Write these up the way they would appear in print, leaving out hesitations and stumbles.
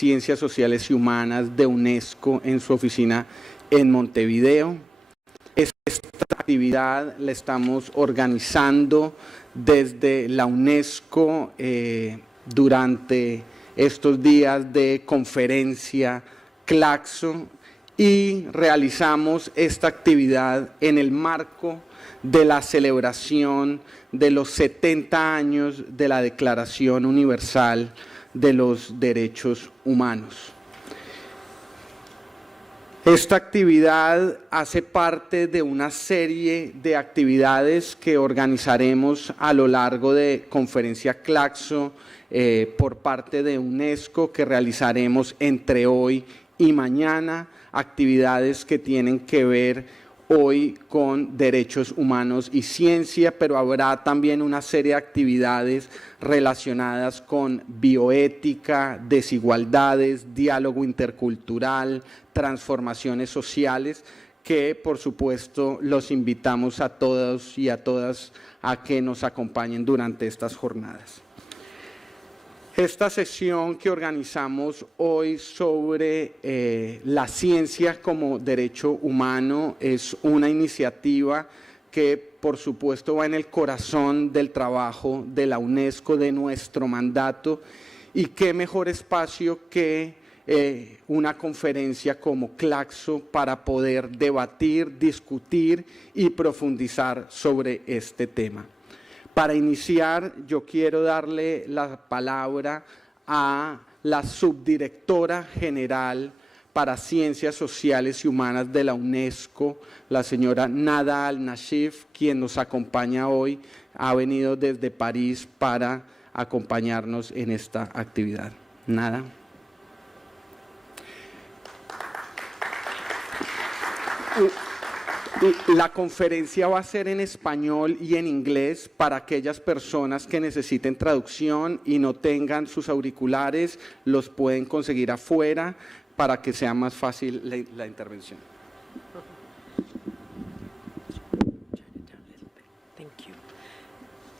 Ciencias Sociales y Humanas de UNESCO en su oficina en Montevideo. Esta actividad la estamos organizando desde la UNESCO durante estos días de conferencia Claxo, y realizamos esta actividad en el marco de la celebración de los 70 años de la Declaración Universal de los Derechos Humanos. Esta actividad hace parte de una serie de actividades que organizaremos a lo largo de Conferencia Claxo por parte de UNESCO, que realizaremos entre hoy y mañana, actividades que tienen que ver hoy con derechos humanos y ciencia, pero habrá también una serie de actividades relacionadas con bioética, desigualdades, diálogo intercultural, transformaciones sociales, que por supuesto los invitamos a todos y a todas a que nos acompañen durante estas jornadas. Esta sesión que organizamos hoy sobre la ciencia como derecho humano es una iniciativa que por supuesto va en el corazón del trabajo de la UNESCO, de nuestro mandato, y qué mejor espacio que una conferencia como Claxo para poder debatir, discutir y profundizar sobre este tema. Para iniciar, yo quiero darle la palabra a la subdirectora general para Ciencias Sociales y Humanas de la UNESCO, la señora Nada Al-Nashif, quien nos acompaña hoy, ha venido desde París para acompañarnos en esta actividad. Nada. La conferencia va a ser en español y en inglés para aquellas personas que necesiten traducción y no tengan sus auriculares, los pueden conseguir afuera para que sea más fácil la intervención.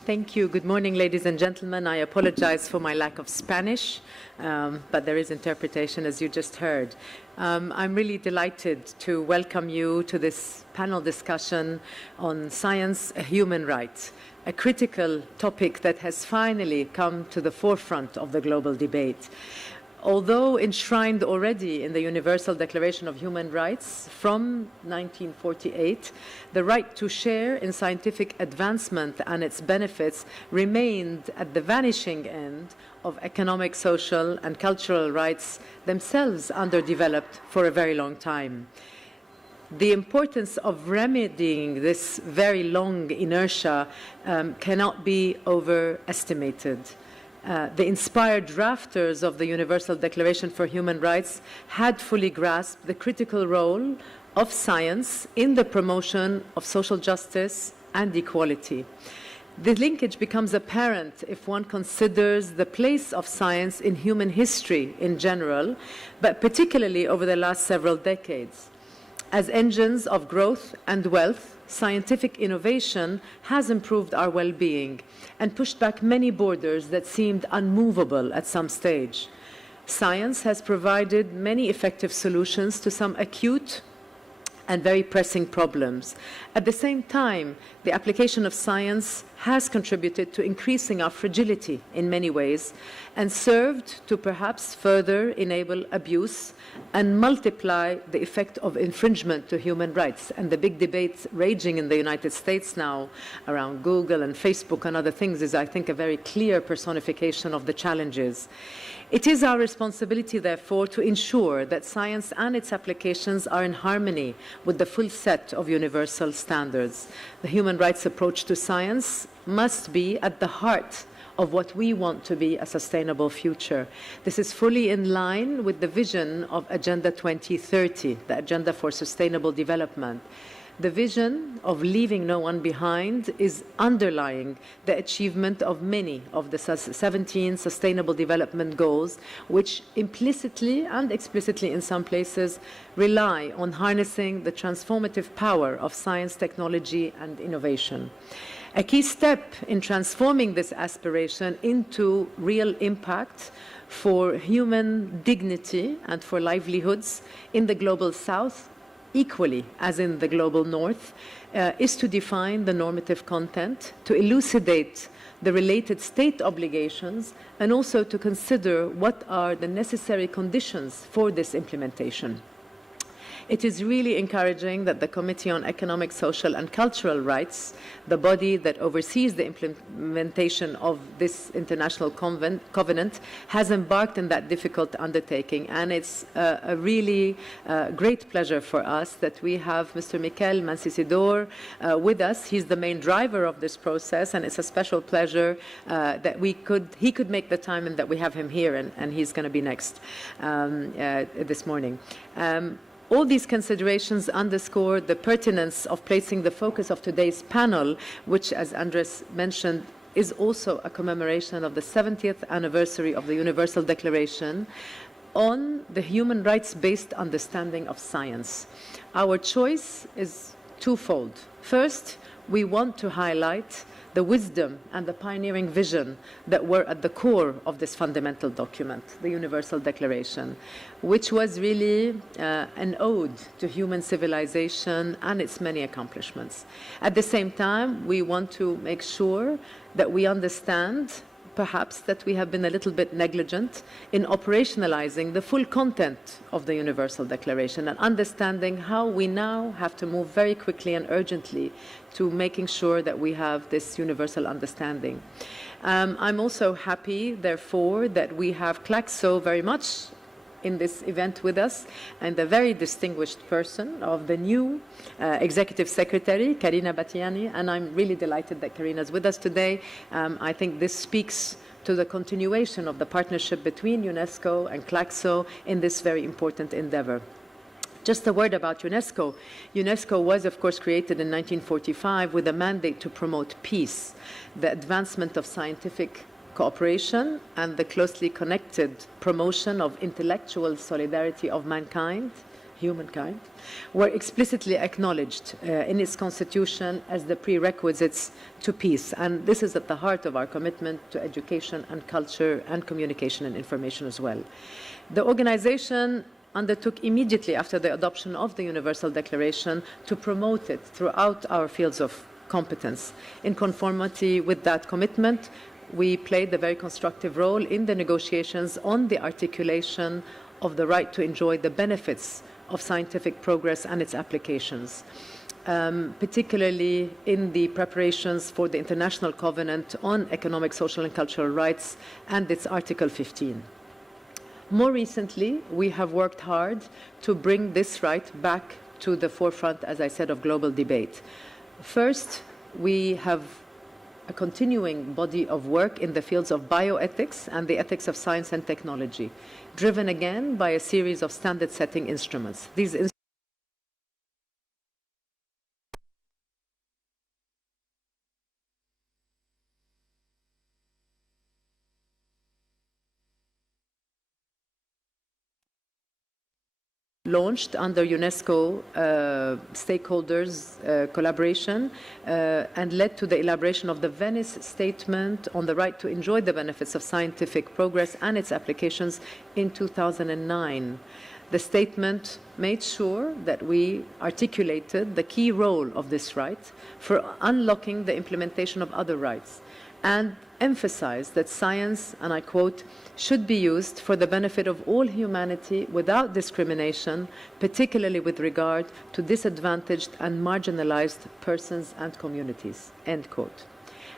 Thank you. Good morning, ladies and gentlemen. I apologize for my lack of Spanish, but there is interpretation, as you just heard. I'm really delighted to welcome you to this panel discussion on science, human rights, a critical topic that has finally come to the forefront of the global debate. Although enshrined already in the Universal Declaration of Human Rights from 1948, the right to share in scientific advancement and its benefits remained at the vanishing end of economic, social, and cultural rights themselves underdeveloped for a very long time. The importance of remedying this very long inertia cannot be overestimated. The inspired drafters of the Universal Declaration for Human Rights had fully grasped the critical role of science in the promotion of social justice and equality. The linkage becomes apparent if one considers the place of science in human history in general, but particularly over the last several decades. As engines of growth and wealth, scientific innovation has improved our well-being and pushed back many borders that seemed unmovable at some stage. Science has provided many effective solutions to some acute and very pressing problems. At the same time, the application of science has contributed to increasing our fragility in many ways and served to perhaps further enable abuse and multiply the effect of infringement to human rights. And the big debate raging in the United States now around Google and Facebook and other things is, I think, a very clear personification of the challenges. It is our responsibility, therefore, to ensure that science and its applications are in harmony with the full set of universal standards. The human rights approach to science must be at the heart of what we want to be a sustainable future. This is fully in line with the vision of Agenda 2030, the Agenda for Sustainable Development. The vision of leaving no one behind is underlying the achievement of many of the 17 Sustainable Development Goals, which implicitly and explicitly in some places rely on harnessing the transformative power of science, technology, and innovation. A key step in transforming this aspiration into real impact for human dignity and for livelihoods in the global south, equally as in the global north, is to define the normative content, to elucidate the related state obligations, and also to consider what are the necessary conditions for this implementation. It is really encouraging that the Committee on Economic, Social and Cultural Rights, the body that oversees the implementation of this international covenant, has embarked in that difficult undertaking. And it's a really great pleasure for us that we have Mr. Miquel Mancisidor with us. He's the main driver of this process, and it's a special pleasure that he could make the time and that we have him here, and he's going to be next this morning. All these considerations underscore the pertinence of placing the focus of today's panel, which, as Andres mentioned, is also a commemoration of the 70th anniversary of the Universal Declaration, on the human rights-based understanding of science. Our choice is twofold. First, we want to highlight the wisdom and the pioneering vision that were at the core of this fundamental document, the Universal Declaration, which was really an ode to human civilization and its many accomplishments. At the same time, we want to make sure that we understand perhaps that we have been a little bit negligent in operationalizing the full content of the Universal Declaration and understanding how we now have to move very quickly and urgently to making sure that we have this universal understanding. I'm also happy, therefore, that we have Claxo very much in this event with us, and a very distinguished person of the new Executive Secretary, Karina Batiani, and I'm really delighted that Karina is with us today. I think this speaks to the continuation of the partnership between UNESCO and Claxo in this very important endeavor. Just a word about UNESCO. UNESCO was, of course, created in 1945 with a mandate to promote peace, the advancement of scientific cooperation, and the closely connected promotion of intellectual solidarity of mankind, humankind, were explicitly acknowledged in its constitution as the prerequisites to peace. And this is at the heart of our commitment to education and culture and communication and information as well. The organization undertook immediately after the adoption of the Universal Declaration to promote it throughout our fields of competence. In conformity with that commitment, we played a very constructive role in the negotiations on the articulation of the right to enjoy the benefits of scientific progress and its applications, particularly in the preparations for the International Covenant on Economic, Social and Cultural Rights and its Article 15. More recently, we have worked hard to bring this right back to the forefront, as I said, of global debate. First, we have a continuing body of work in the fields of bioethics and the ethics of science and technology, driven again by a series of standard-setting instruments. These launched under UNESCO stakeholders collaboration and led to the elaboration of the Venice Statement on the right to enjoy the benefits of scientific progress and its applications in 2009. The statement made sure that we articulated the key role of this right for unlocking the implementation of other rights, and emphasized that science, and I quote, should be used for the benefit of all humanity without discrimination, particularly with regard to disadvantaged and marginalized persons and communities, end quote.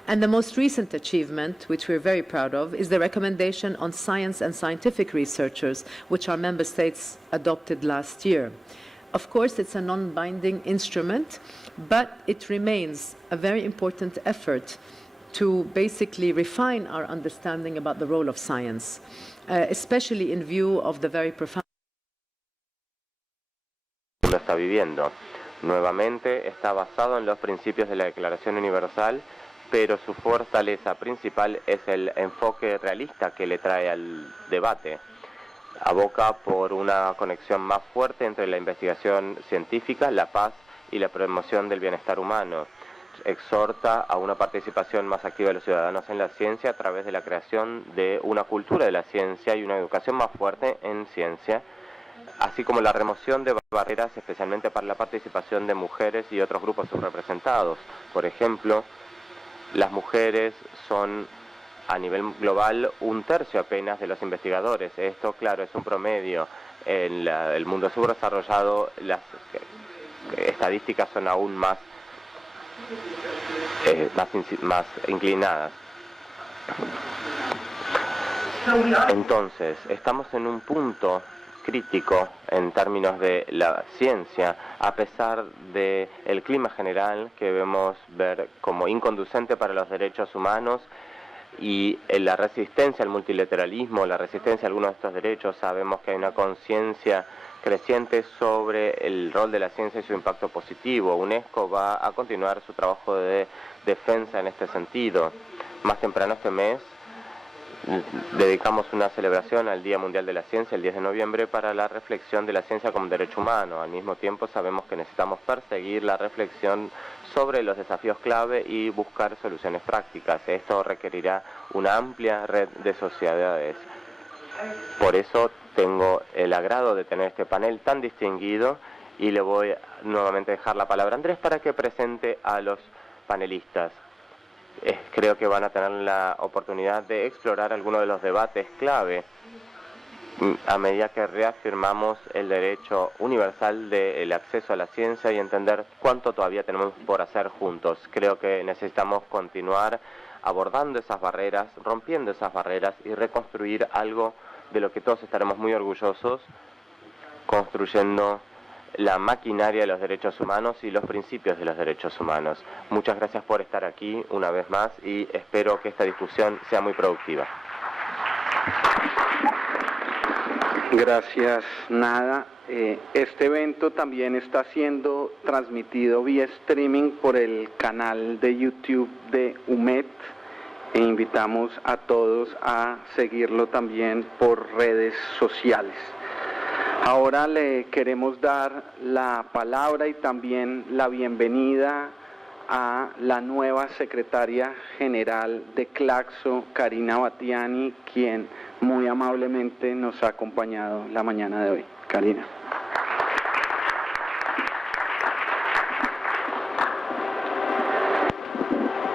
And the most recent achievement, which we're very proud of, is the recommendation on science and scientific researchers, which our member states adopted last year. Of course, it's a non-binding instrument, but it remains a very important effort to basically refine our understanding about the role of science, especially in view of the very profound. Lo está viviendo. Nuevamente está basado en los principios de la Declaración Universal, pero su fortaleza principal es el enfoque realista que le trae al debate. Aboca por una conexión más fuerte entre la investigación científica, la paz y la promoción del bienestar humano. exhorta a una participación más activa de los ciudadanos en la ciencia a través de la creación de una cultura de la ciencia y una educación más fuerte en ciencia, así como la remoción de barreras, especialmente para la participación de mujeres y otros grupos subrepresentados. Por ejemplo, las mujeres son a nivel global 1/3 apenas de los investigadores. Esto, claro, es un promedio. En el mundo subdesarrollado las estadísticas son aún más inclinadas. Entonces, estamos en un punto crítico en términos de la ciencia, a pesar del clima general que debemos ver como inconducente para los derechos humanos y la resistencia al multilateralismo, la resistencia a algunos de estos derechos. Sabemos que hay una conciencia creciente sobre el rol de la ciencia y su impacto positivo. UNESCO va a continuar su trabajo de defensa en este sentido. Más temprano este mes dedicamos una celebración al Día Mundial de la Ciencia, el 10 de noviembre, para la reflexión de la ciencia como derecho humano. Al mismo tiempo sabemos que necesitamos perseguir la reflexión sobre los desafíos clave y buscar soluciones prácticas. Esto requerirá una amplia red de sociedades. Por eso tengo el agrado de tener este panel tan distinguido y le voy nuevamente a dejar la palabra a Andrés para que presente a los panelistas. Creo que van a tener la oportunidad de explorar algunos de los debates clave a medida que reafirmamos el derecho universal del acceso a la ciencia y entender cuánto todavía tenemos por hacer juntos. Creo que necesitamos continuar abordando esas barreras, rompiendo esas barreras y reconstruir algo de lo que todos estaremos muy orgullosos, construyendo la maquinaria de los derechos humanos y los principios de los derechos humanos. Muchas gracias por estar aquí una vez más y espero que esta discusión sea muy productiva. Gracias, Nada. Este evento también está siendo transmitido vía streaming por el canal de YouTube de UMED e invitamos a todos a seguirlo también por redes sociales. Ahora le queremos dar la palabra y también la bienvenida a la nueva secretaria general de Claxo, Karina Battiani, quien muy amablemente nos ha acompañado la mañana de hoy. Karina.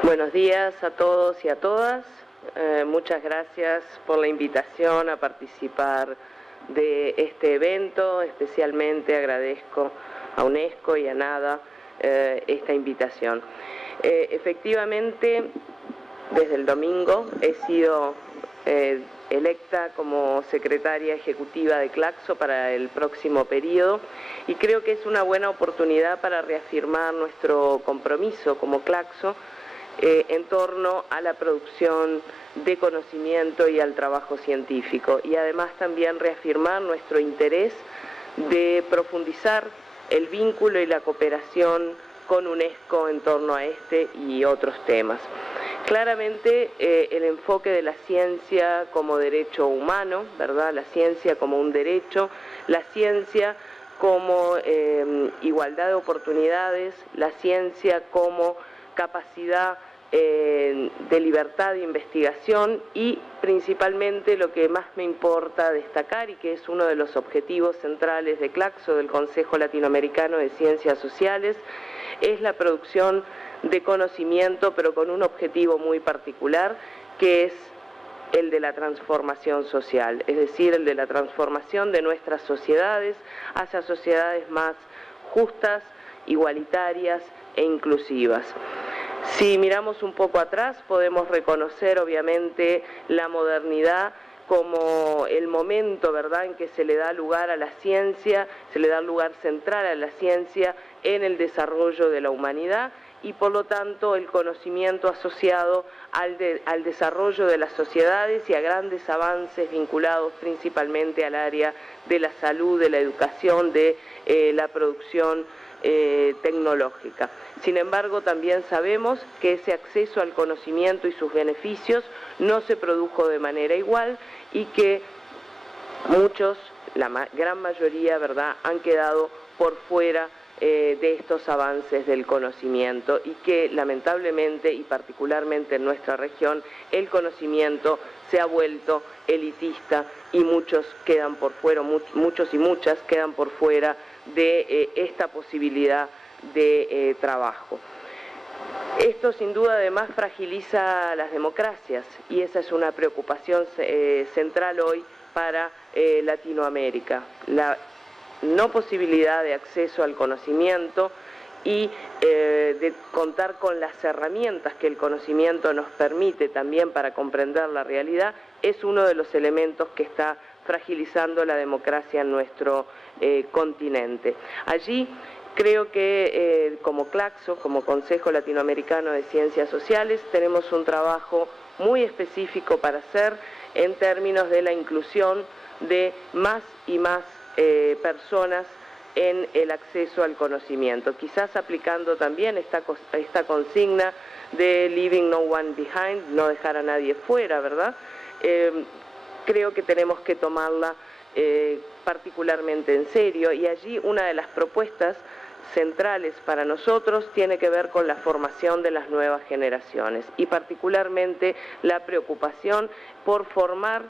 Buenos días a todos y a todas. Muchas gracias por la invitación a participar de este evento. Especialmente agradezco a UNESCO y a NADA esta invitación. Efectivamente, desde el domingo he sido electa como secretaria ejecutiva de Claxo para el próximo periodo y creo que es una buena oportunidad para reafirmar nuestro compromiso como Claxo en torno a la producción de conocimiento y al trabajo científico, y además también reafirmar nuestro interés de profundizar el vínculo y la cooperación con UNESCO en torno a este y otros temas. Claramente el enfoque de la ciencia como derecho humano, ¿verdad? La ciencia como un derecho, la ciencia como igualdad de oportunidades, la ciencia como capacidad de libertad de investigación y principalmente lo que más me importa destacar y que es uno de los objetivos centrales de Claxo, del Consejo Latinoamericano de Ciencias Sociales, es la producción de conocimiento, pero con un objetivo muy particular, que es el de la transformación social, es decir, el de la transformación de nuestras sociedades hacia sociedades más justas, igualitarias e inclusivas. Si miramos un poco atrás, podemos reconocer obviamente la modernidad como el momento, ¿verdad?, en que se le da lugar a la ciencia, se le da lugar central a la ciencia en el desarrollo de la humanidad y por lo tanto el conocimiento asociado al desarrollo de las sociedades y a grandes avances vinculados principalmente al área de la salud, de la educación, de la producción tecnológica. Sin embargo, también sabemos que ese acceso al conocimiento y sus beneficios no se produjo de manera igual y que muchos, la gran mayoría, ¿verdad?, han quedado por fuera de estos avances del conocimiento y que lamentablemente y particularmente en nuestra región el conocimiento se ha vuelto elitista y muchos quedan por fuera, muchos y muchas quedan por fuera de esta posibilidad de trabajo. Esto sin duda además fragiliza las democracias y esa es una preocupación central hoy para Latinoamérica. La no posibilidad de acceso al conocimiento y de contar con las herramientas que el conocimiento nos permite también para comprender la realidad es uno de los elementos que está fragilizando la democracia en nuestro continente. Allí creo que como CLACSO, como Consejo Latinoamericano de Ciencias Sociales, tenemos un trabajo muy específico para hacer en términos de la inclusión de más y más personas en el acceso al conocimiento, quizás aplicando también esta consigna de leaving no one behind, no dejar a nadie fuera, ¿verdad? Creo que tenemos que tomarla particularmente en serio y allí una de las propuestas centrales para nosotros tiene que ver con la formación de las nuevas generaciones y particularmente la preocupación por formar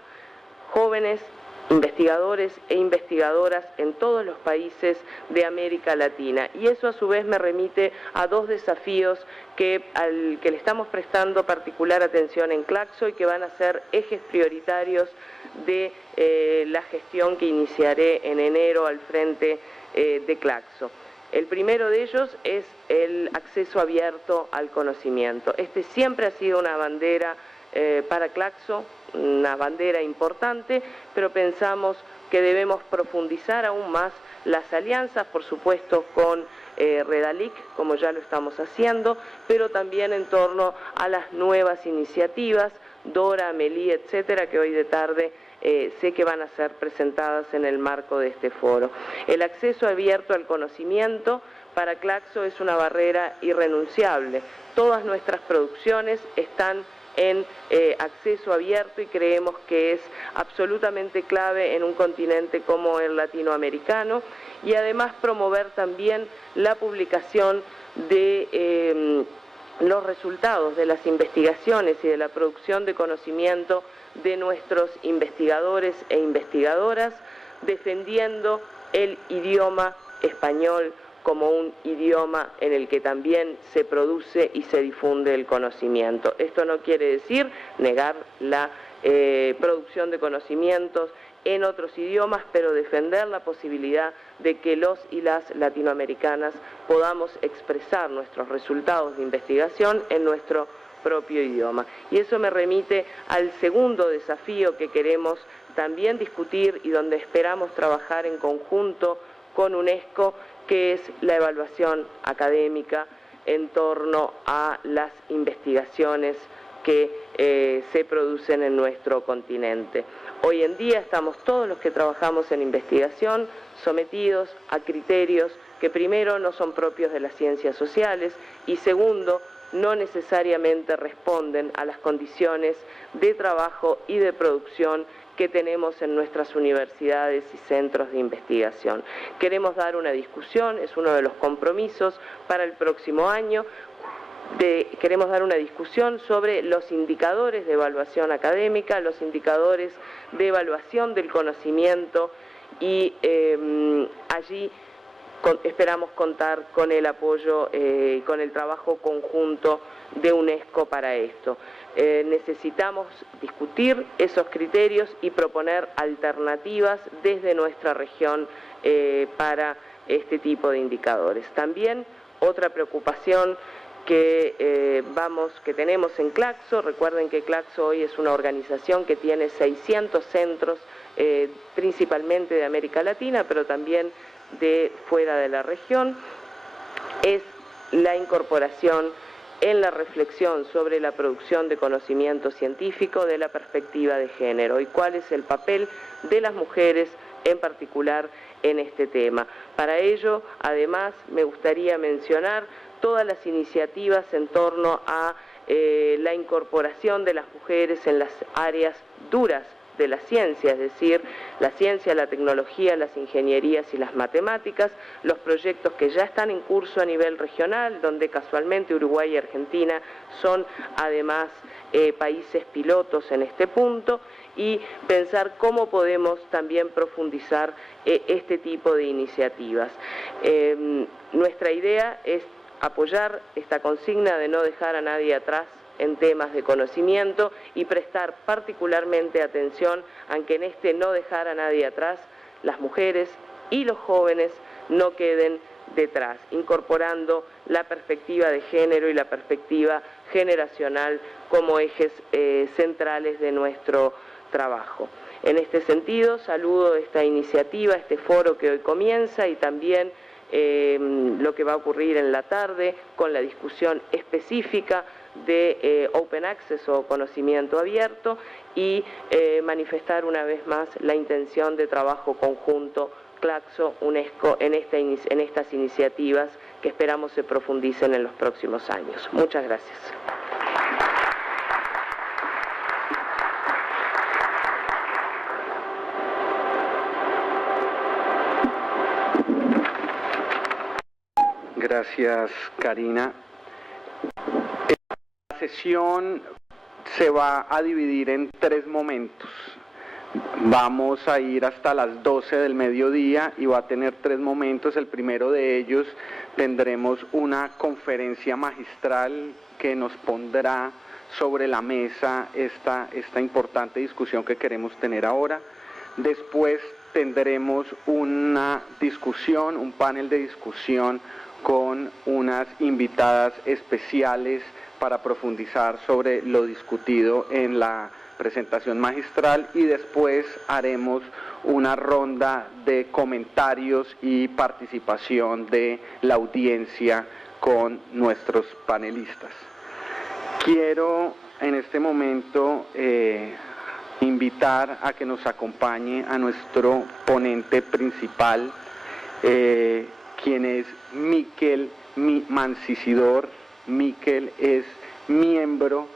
jóvenes investigadores e investigadoras en todos los países de América Latina. Y eso a su vez me remite a dos desafíos al que le estamos prestando particular atención en CLACSO y que van a ser ejes prioritarios de la gestión que iniciaré en enero al frente de CLACSO. El primero de ellos es el acceso abierto al conocimiento. Este siempre ha sido una bandera para CLACSO, una bandera importante, pero pensamos que debemos profundizar aún más las alianzas, por supuesto, con Redalic, como ya lo estamos haciendo, pero también en torno a las nuevas iniciativas, Dora, Amelie, etcétera, que hoy de tarde sé que van a ser presentadas en el marco de este foro. El acceso abierto al conocimiento para CLACSO es una barrera irrenunciable. Todas nuestras producciones están en acceso abierto y creemos que es absolutamente clave en un continente como el latinoamericano y además promover también la publicación de los resultados de las investigaciones y de la producción de conocimiento de nuestros investigadores e investigadoras, defendiendo el idioma español como un idioma en el que también se produce y se difunde el conocimiento. Esto no quiere decir negar la producción de conocimientos en otros idiomas, pero defender la posibilidad de que los y las latinoamericanas podamos expresar nuestros resultados de investigación en nuestro propio idioma. Y eso me remite al segundo desafío que queremos también discutir y donde esperamos trabajar en conjunto con UNESCO, que es la evaluación académica en torno a las investigaciones que se producen en nuestro continente. Hoy en día estamos todos los que trabajamos en investigación sometidos a criterios que primero no son propios de las ciencias sociales y segundo no necesariamente responden a las condiciones de trabajo y de producción que tenemos en nuestras universidades y centros de investigación. Queremos dar una discusión, es uno de los compromisos para el próximo año. Queremos dar una discusión sobre los indicadores de evaluación académica, los indicadores de evaluación del conocimiento y allí esperamos contar con el apoyo y con el trabajo conjunto de UNESCO para esto. Necesitamos discutir esos criterios y proponer alternativas desde nuestra región para este tipo de indicadores. También otra preocupación que tenemos en CLACSO, recuerden que CLACSO hoy es una organización que tiene 600 centros, principalmente de América Latina, pero también de fuera de la región, es la incorporación en la reflexión sobre la producción de conocimiento científico de la perspectiva de género y cuál es el papel de las mujeres en particular en este tema. Para ello, además, me gustaría mencionar todas las iniciativas en torno a la incorporación de las mujeres en las áreas duras de la ciencia, es decir, la ciencia, la tecnología, las ingenierías y las matemáticas, los proyectos que ya están en curso a nivel regional, donde casualmente Uruguay y Argentina son además países pilotos en este punto, y pensar cómo podemos también profundizar este tipo de iniciativas. Nuestra idea es apoyar esta consigna de no dejar a nadie atrás en temas de conocimiento y prestar particularmente atención a que en este no dejar a nadie atrás, las mujeres y los jóvenes no queden detrás, incorporando la perspectiva de género y la perspectiva generacional como ejes centrales de nuestro trabajo. En este sentido, saludo esta iniciativa, este foro que hoy comienza, y también lo que va a ocurrir en la tarde con la discusión específica de Open Access o conocimiento abierto, y manifestar una vez más la intención de trabajo conjunto Claxo, UNESCO en estas iniciativas que esperamos se profundicen en los próximos años. Muchas gracias. Gracias, Karina. La sesión se va a dividir en 3 momentos. Vamos a ir hasta las 12 del mediodía y va a tener 3 momentos. El primero de ellos tendremos una conferencia magistral que nos pondrá sobre la mesa esta importante discusión que queremos tener ahora. Después tendremos una discusión, un panel de discusión con unas invitadas especiales para profundizar sobre lo discutido en la presentación magistral, y después haremos una ronda de comentarios y participación de la audiencia con nuestros panelistas. Quiero en este momento invitar a que nos acompañe a nuestro ponente principal, quien es Miquel Mancisidor. Miquel es miembro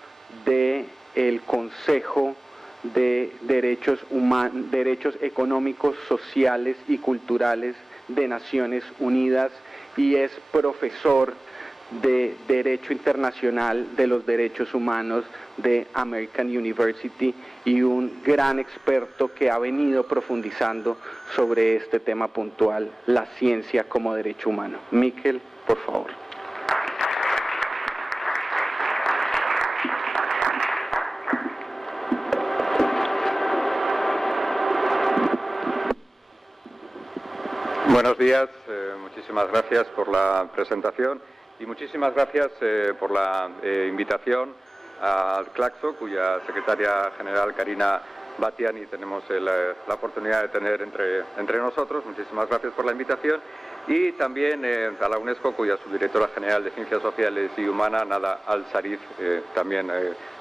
del Consejo de Derechos Económicos, Sociales y Culturales de Naciones Unidas y es profesor de Derecho Internacional de los Derechos Humanos de American University y un gran experto que ha venido profundizando sobre este tema puntual, la ciencia como derecho humano. Miquel, por favor. Buenos días, muchísimas gracias por la presentación y muchísimas gracias por la invitación al Claxo, cuya secretaria general Karina Batiani tenemos la oportunidad de tener entre nosotros. Muchísimas gracias por la invitación, y también a la UNESCO, cuya subdirectora general de Ciencias Sociales y Humanas, Nada Al-Sharif, también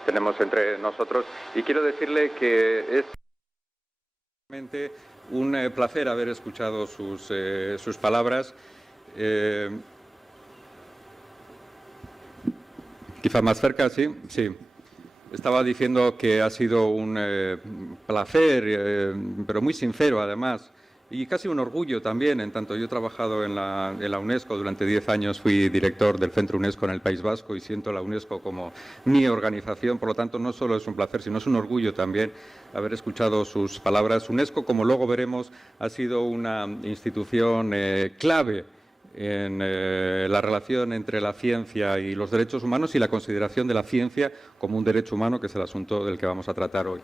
tenemos entre nosotros. Y quiero decirle que es realmente un placer haber escuchado sus palabras. Quizá más cerca, sí. Estaba diciendo que ha sido un placer, pero muy sincero además, y casi un orgullo también, en tanto yo he trabajado en la UNESCO durante 10 años, fui director del Centro UNESCO en el País Vasco y siento la UNESCO como mi organización. Por lo tanto, no solo es un placer, sino es un orgullo también haber escuchado sus palabras. UNESCO, como luego veremos, ha sido una institución clave en la relación entre la ciencia y los derechos humanos y la consideración de la ciencia como un derecho humano, que es el asunto del que vamos a tratar hoy.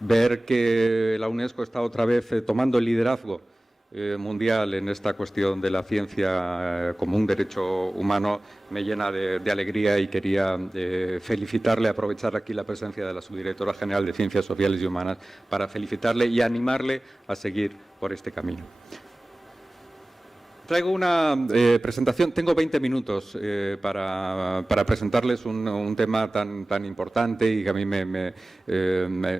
Ver que la UNESCO está otra vez tomando el liderazgo mundial en esta cuestión de la ciencia como un derecho humano me llena de alegría, y quería felicitarle, aprovechar aquí la presencia de la subdirectora general de Ciencias Sociales y Humanas para felicitarle y animarle a seguir por este camino. Traigo una presentación, tengo 20 minutos para presentarles un tema tan importante y que a mí me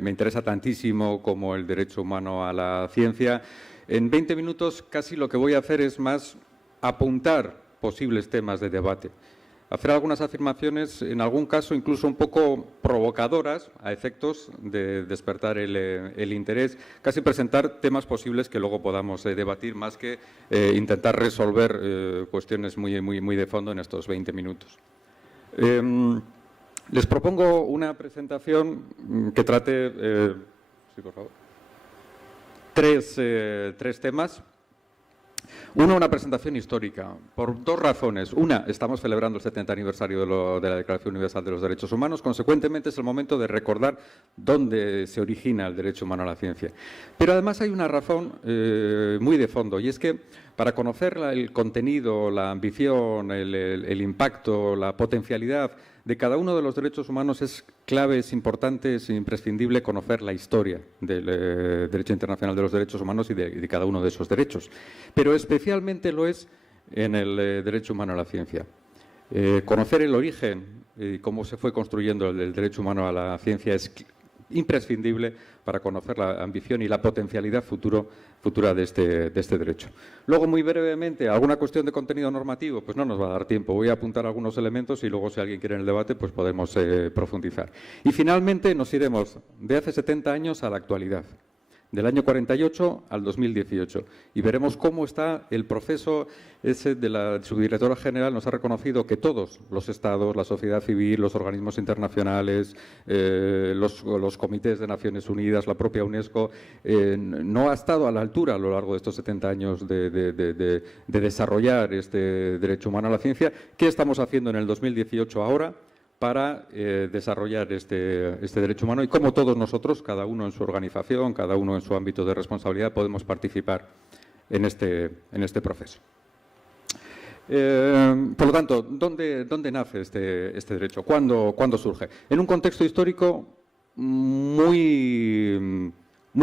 interesa tantísimo como el derecho humano a la ciencia. En 20 minutos casi lo que voy a hacer es más apuntar posibles temas de debate. hacer algunas afirmaciones, en algún caso incluso un poco provocadoras, a efectos de despertar el interés, casi presentar temas posibles que luego podamos debatir, más que intentar resolver cuestiones muy de fondo en estos 20 minutos. Les propongo una presentación que trate, sí, por favor, tres temas. Uno, una presentación histórica, por dos razones. Una, estamos celebrando el 70 aniversario de la Declaración Universal de los Derechos Humanos. Consecuentemente, es el momento de recordar dónde se origina el derecho humano a la ciencia. Pero además hay una razón muy de fondo, y es que para conocer el contenido, la ambición, el impacto, la potencialidad de cada uno de los derechos humanos es clave, es importante, es imprescindible conocer la historia del derecho internacional de los derechos humanos y de cada uno de esos derechos. Pero especialmente lo es en el derecho humano a la ciencia. Conocer el origen y cómo se fue construyendo el derecho humano a la ciencia es imprescindible para conocer la ambición y la potencialidad futura de este derecho. Luego, muy brevemente, alguna cuestión de contenido normativo, pues no nos va a dar tiempo. Voy a apuntar algunos elementos y luego, si alguien quiere en el debate, pues podemos profundizar. Y finalmente nos iremos de hace 70 años a la actualidad, del año 48 al 2018, y veremos cómo está el proceso ese de la subdirectora general. Nos ha reconocido que todos los estados, la sociedad civil, los organismos internacionales, los comités de Naciones Unidas, la propia UNESCO, no ha estado a la altura a lo largo de estos 70 años de desarrollar este derecho humano a la ciencia. ¿Qué estamos haciendo en el 2018 ahora para desarrollar este derecho humano, y cómo todos nosotros, cada uno en su organización, cada uno en su ámbito de responsabilidad, podemos participar en este proceso? Por lo tanto, ¿dónde nace este derecho? ¿Cuándo surge? En un contexto histórico muy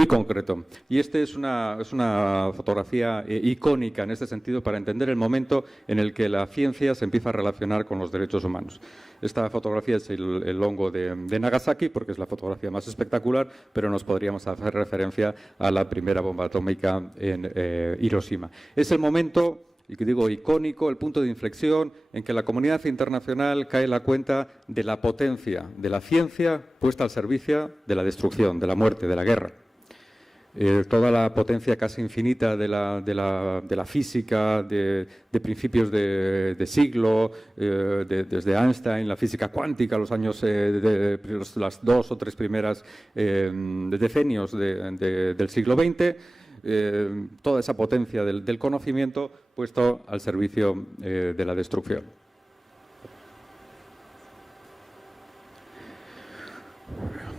concreto. Y es una fotografía icónica en este sentido para entender el momento en el que la ciencia se empieza a relacionar con los derechos humanos. Esta fotografía es el hongo de Nagasaki, porque es la fotografía más espectacular, pero nos podríamos hacer referencia a la primera bomba atómica en Hiroshima. Es el momento, y que digo icónico, el punto de inflexión en que la comunidad internacional cae en la cuenta de la potencia de la ciencia puesta al servicio de la destrucción, de la muerte, de la guerra. Toda la potencia casi infinita de la física de principios de siglo, desde Einstein, la física cuántica, los años las 2 o 3 primeras decenios del siglo XX, toda esa potencia del conocimiento puesto al servicio de la destrucción.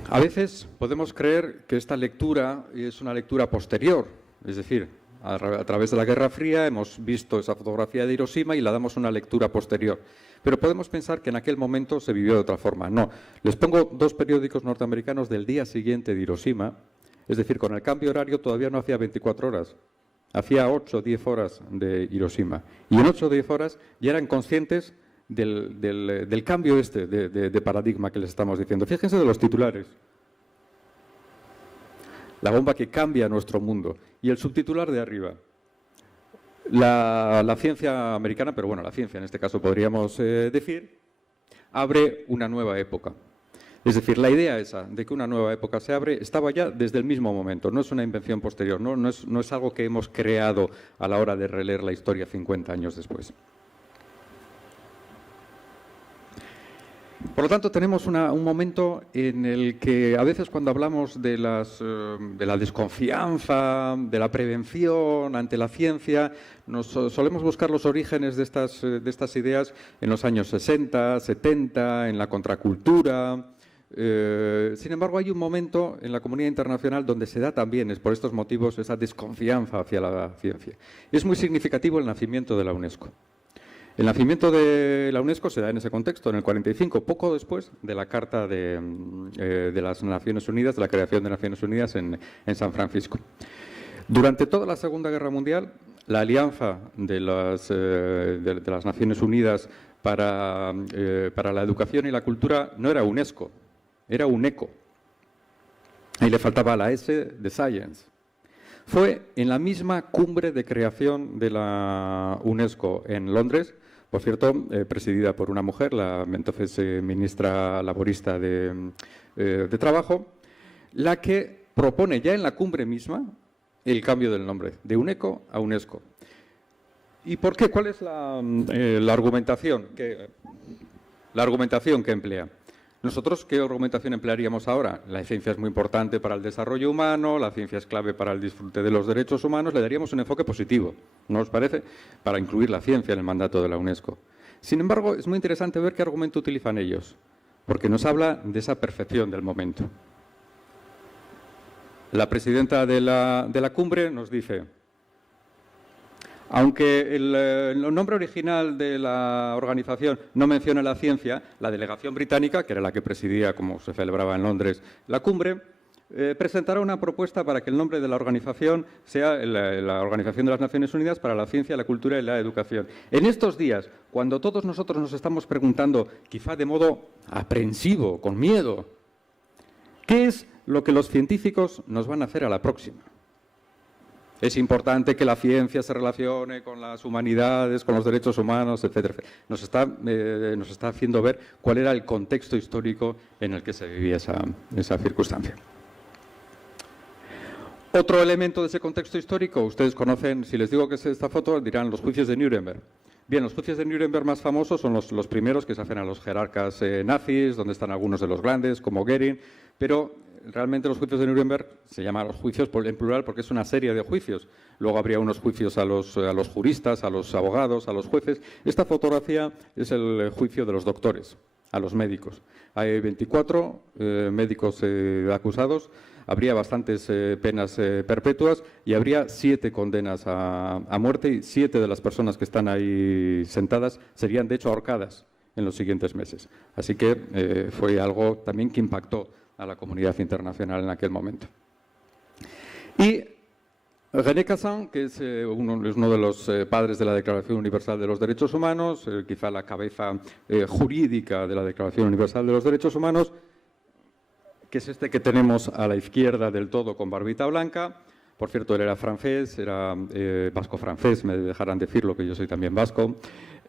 A veces podemos creer que esta lectura es una lectura posterior, es decir, a través de la Guerra Fría hemos visto esa fotografía de Hiroshima y la damos una lectura posterior. Pero podemos pensar que en aquel momento se vivió de otra forma. No, les pongo 2 periódicos norteamericanos del día siguiente de Hiroshima, es decir, con el cambio horario todavía no hacía 24 horas, hacía 8 o 10 horas de Hiroshima. Y en 8 o 10 horas ya eran conscientes del cambio de paradigma que les estamos diciendo. Fíjense de los titulares. La bomba que cambia nuestro mundo. Y el subtitular de arriba. La ciencia americana, pero bueno, la ciencia en este caso podríamos decir, abre una nueva época. Es decir, la idea esa de que una nueva época se abre estaba ya desde el mismo momento, no es una invención posterior, no es algo que hemos creado a la hora de releer la historia 50 años después. Por lo tanto, tenemos un momento en el que a veces cuando hablamos de la desconfianza, de la prevención ante la ciencia, solemos buscar los orígenes de estas ideas en los años 60, 70, en la contracultura. Sin embargo, hay un momento en la comunidad internacional donde se da también, es por estos motivos, esa desconfianza hacia la ciencia. Es muy significativo el nacimiento de la UNESCO. El nacimiento de la UNESCO se da en ese contexto, en el 45, poco después de la Carta de las Naciones Unidas, de la creación de Naciones Unidas en San Francisco. Durante toda la Segunda Guerra Mundial, la alianza de las Naciones Unidas para la educación y la cultura no era UNESCO, era UNESCO. Ahí le faltaba la S de Science. Fue en la misma cumbre de creación de la UNESCO en Londres, por cierto, presidida por una mujer, la entonces ministra laborista de Trabajo, la que propone ya en la cumbre misma el cambio del nombre, de UNESCO a UNESCO. ¿Y por qué? ¿Cuál es la argumentación que emplea? Nosotros, ¿qué argumentación emplearíamos ahora? La ciencia es muy importante para el desarrollo humano, la ciencia es clave para el disfrute de los derechos humanos, le daríamos un enfoque positivo, ¿no os parece?, para incluir la ciencia en el mandato de la UNESCO. Sin embargo, es muy interesante ver qué argumento utilizan ellos, porque nos habla de esa perfección del momento. La presidenta de la cumbre nos dice: aunque el nombre original de la organización no menciona la ciencia, la delegación británica, que era la que presidía, como se celebraba en Londres, la cumbre, presentará una propuesta para que el nombre de la organización sea la Organización de las Naciones Unidas para la Ciencia, la Cultura y la Educación. En estos días, cuando todos nosotros nos estamos preguntando, quizá de modo aprensivo, con miedo, ¿qué es lo que los científicos nos van a hacer a la próxima? Es importante que la ciencia se relacione con las humanidades, con los derechos humanos, etcétera. Nos está haciendo ver cuál era el contexto histórico en el que se vivía esa circunstancia. Otro elemento de ese contexto histórico, ustedes conocen, si les digo que es esta foto, dirán los juicios de Nuremberg. Bien, los juicios de Nuremberg más famosos son los primeros que se hacen a los jerarcas nazis, donde están algunos de los grandes, como Goering, pero realmente los juicios de Nuremberg se llaman los juicios en plural porque es una serie de juicios. Luego habría unos juicios a los juristas, a los abogados, a los jueces. Esta fotografía es el juicio de los doctores, a los médicos. Hay 24 médicos acusados, habría bastantes penas perpetuas y habría 7 condenas a muerte, y 7 de las personas que están ahí sentadas serían de hecho ahorcadas en los siguientes meses. Así que fue algo también que impactó a la comunidad internacional en aquel momento. Y René Cassin, que es uno de los padres de la Declaración Universal de los Derechos Humanos, quizá la cabeza jurídica de la Declaración Universal de los Derechos Humanos, que es este que tenemos a la izquierda del todo con barbita blanca. Por cierto, él era francés, era vasco-francés, me dejarán decirlo que yo soy también vasco,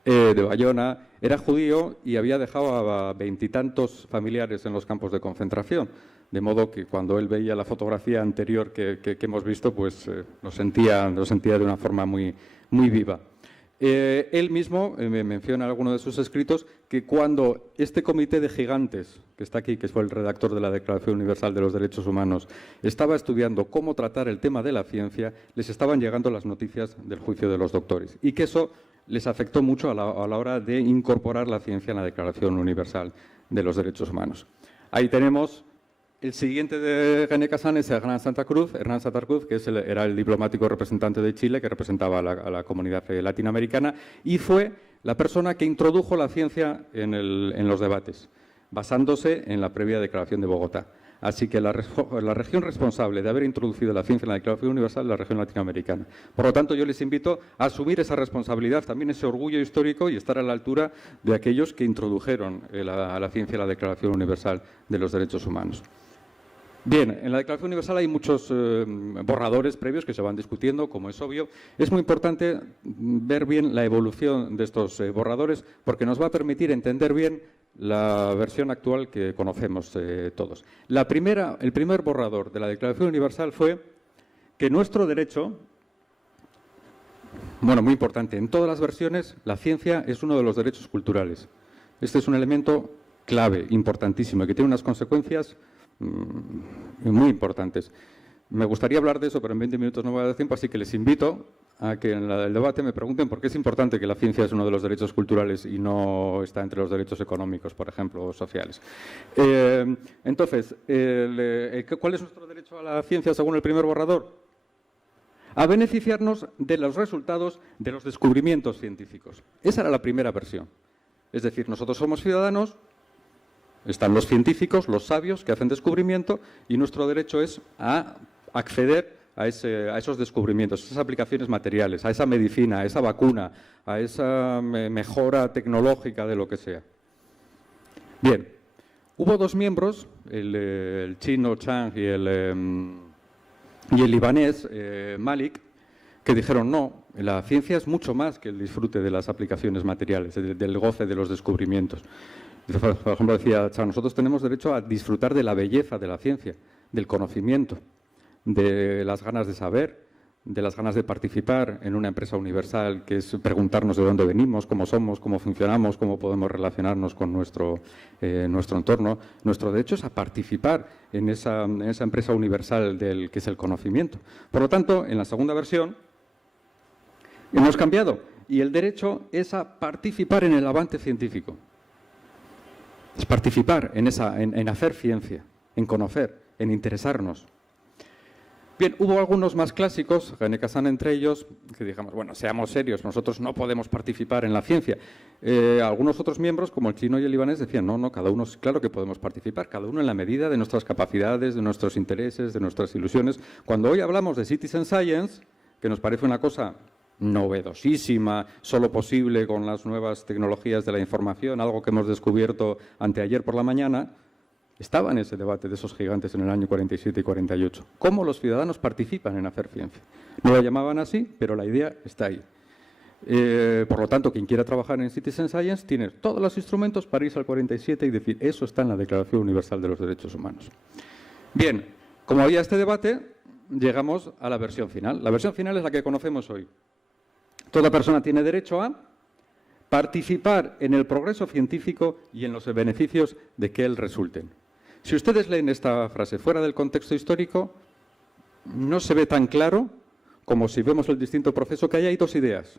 de Bayona, era judío y había dejado a 20 y tantos familiares en los campos de concentración, de modo que cuando él veía la fotografía anterior que hemos visto, pues lo sentía de una forma muy, muy viva. Él mismo menciona en alguno de sus escritos que cuando este comité de gigantes, que está aquí, que fue el redactor de la Declaración Universal de los Derechos Humanos, estaba estudiando cómo tratar el tema de la ciencia, les estaban llegando las noticias del juicio de los doctores y que eso les afectó mucho a la hora de incorporar la ciencia en la Declaración Universal de los Derechos Humanos. Ahí tenemos el siguiente de René Cassin, es Hernán Santa Cruz, que era el diplomático representante de Chile, que representaba a la comunidad latinoamericana, y fue la persona que introdujo la ciencia en los debates, basándose en la previa Declaración de Bogotá. Así que la región responsable de haber introducido la ciencia en la Declaración Universal es la región latinoamericana. Por lo tanto, yo les invito a asumir esa responsabilidad, también ese orgullo histórico y estar a la altura de aquellos que introdujeron a la ciencia en la Declaración Universal de los Derechos Humanos. Bien, en la Declaración Universal hay muchos borradores previos que se van discutiendo, como es obvio. Es muy importante ver bien la evolución de estos borradores porque nos va a permitir entender bien la versión actual que conocemos todos. El primer borrador de la Declaración Universal fue que nuestro derecho, bueno, muy importante, en todas las versiones la ciencia es uno de los derechos culturales. Este es un elemento clave, importantísimo, y que tiene unas consecuencias muy importantes. Me gustaría hablar de eso, pero en 20 minutos no voy a dar tiempo, así que les invito a que en el debate me pregunten por qué es importante que la ciencia es uno de los derechos culturales y no está entre los derechos económicos, por ejemplo, o sociales. Entonces, ¿cuál es nuestro derecho a la ciencia según el primer borrador? A beneficiarnos de los resultados de los descubrimientos científicos. Esa era la primera versión. Es decir, nosotros somos ciudadanos, están los científicos, los sabios que hacen descubrimiento y nuestro derecho es a acceder a esos descubrimientos, a esas aplicaciones materiales, a esa medicina, a esa vacuna, a esa mejora tecnológica de lo que sea. Bien, hubo 2 miembros, el chino Chang y el libanés Malik, que dijeron no, la ciencia es mucho más que el disfrute de las aplicaciones materiales, del goce de los descubrimientos. Por ejemplo, decía, nosotros tenemos derecho a disfrutar de la belleza de la ciencia, del conocimiento, de las ganas de saber, de las ganas de participar en una empresa universal, que es preguntarnos de dónde venimos, cómo somos, cómo funcionamos, cómo podemos relacionarnos con nuestro entorno. Nuestro derecho es a participar en esa empresa universal que es el conocimiento. Por lo tanto, en la segunda versión hemos cambiado y el derecho es a participar en el avance científico. Es participar en hacer ciencia, en conocer, en interesarnos. Bien, hubo algunos más clásicos, René Cassin entre ellos, que dijimos, bueno, seamos serios, nosotros no podemos participar en la ciencia. Algunos otros miembros, como el chino y el libanés, decían, no, cada uno, claro que podemos participar, cada uno en la medida de nuestras capacidades, de nuestros intereses, de nuestras ilusiones. Cuando hoy hablamos de Citizen Science, que nos parece una cosa novedosísima, solo posible con las nuevas tecnologías de la información, algo que hemos descubierto anteayer por la mañana, estaba en ese debate de esos gigantes en el año 47 y 48. ¿Cómo los ciudadanos participan en hacer ciencia? No lo llamaban así, pero la idea está ahí. Por lo tanto, quien quiera trabajar en Citizen Science tiene todos los instrumentos para irse al 47 y decir, eso está en la Declaración Universal de los Derechos Humanos. Bien, como había este debate, llegamos a la versión final. La versión final es la que conocemos hoy. Toda persona tiene derecho a participar en el progreso científico y en los beneficios de que él resulten. Si ustedes leen esta frase fuera del contexto histórico, no se ve tan claro como si vemos el distinto proceso que hay dos ideas: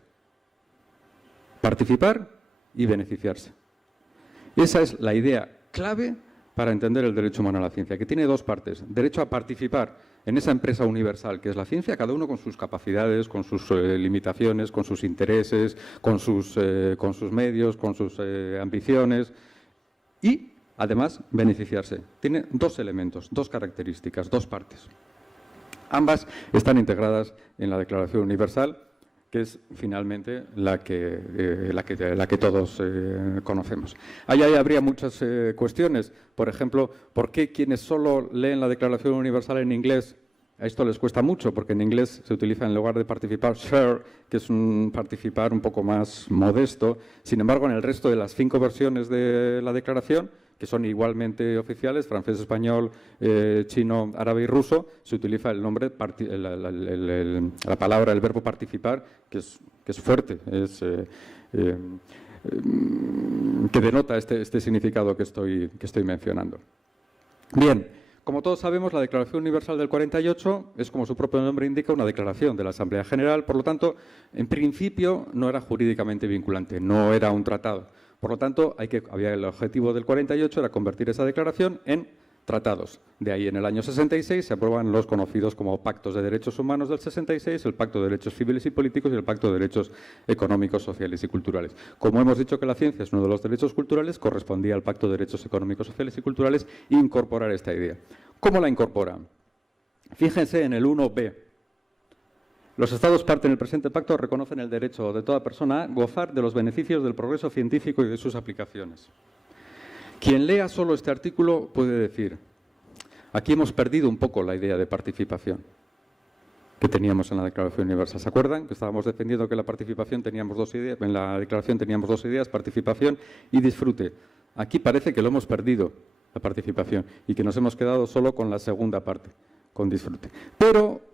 participar y beneficiarse. Esa es la idea clave para entender el derecho humano a la ciencia, que tiene dos partes. Derecho a participar en esa empresa universal que es la ciencia, cada uno con sus capacidades, con sus limitaciones, con sus intereses, con sus medios, con sus ambiciones, y además beneficiarse. Tiene dos elementos, dos características, dos partes. Ambas están integradas en la Declaración Universal, que es finalmente la que todos conocemos. Ahí habría muchas cuestiones. Por ejemplo, ¿por qué quienes solo leen la Declaración Universal en inglés, a esto les cuesta mucho? Porque en inglés se utiliza, en lugar de participar, share, que es un participar un poco más modesto. Sin embargo, en el resto de las 5 versiones de la Declaración, que son igualmente oficiales, francés, español, chino, árabe y ruso, se utiliza el nombre, la palabra, el verbo participar, que es fuerte, que denota este significado que estoy mencionando. Bien, como todos sabemos, la Declaración Universal del 48 es, como su propio nombre indica, una declaración de la Asamblea General. Por lo tanto, en principio no era jurídicamente vinculante, no era un tratado. Por lo tanto, el objetivo del 48 era convertir esa declaración en tratados. De ahí, en el año 66, se aprueban los conocidos como Pactos de Derechos Humanos del 66, el Pacto de Derechos Civiles y Políticos y el Pacto de Derechos Económicos, Sociales y Culturales. Como hemos dicho que la ciencia es uno de los derechos culturales, correspondía al Pacto de Derechos Económicos, Sociales y Culturales incorporar esta idea. ¿Cómo la incorpora? Fíjense en el 1b. Los Estados parte en el presente pacto reconocen el derecho de toda persona a gozar de los beneficios del progreso científico y de sus aplicaciones. Quien lea solo este artículo puede decir, aquí hemos perdido un poco la idea de participación que teníamos en la Declaración Universal. ¿Se acuerdan? Que estábamos defendiendo que la participación teníamos dos ideas, en la Declaración teníamos dos ideas, participación y disfrute. Aquí parece que lo hemos perdido, la participación, y que nos hemos quedado solo con la segunda parte, con disfrute. Pero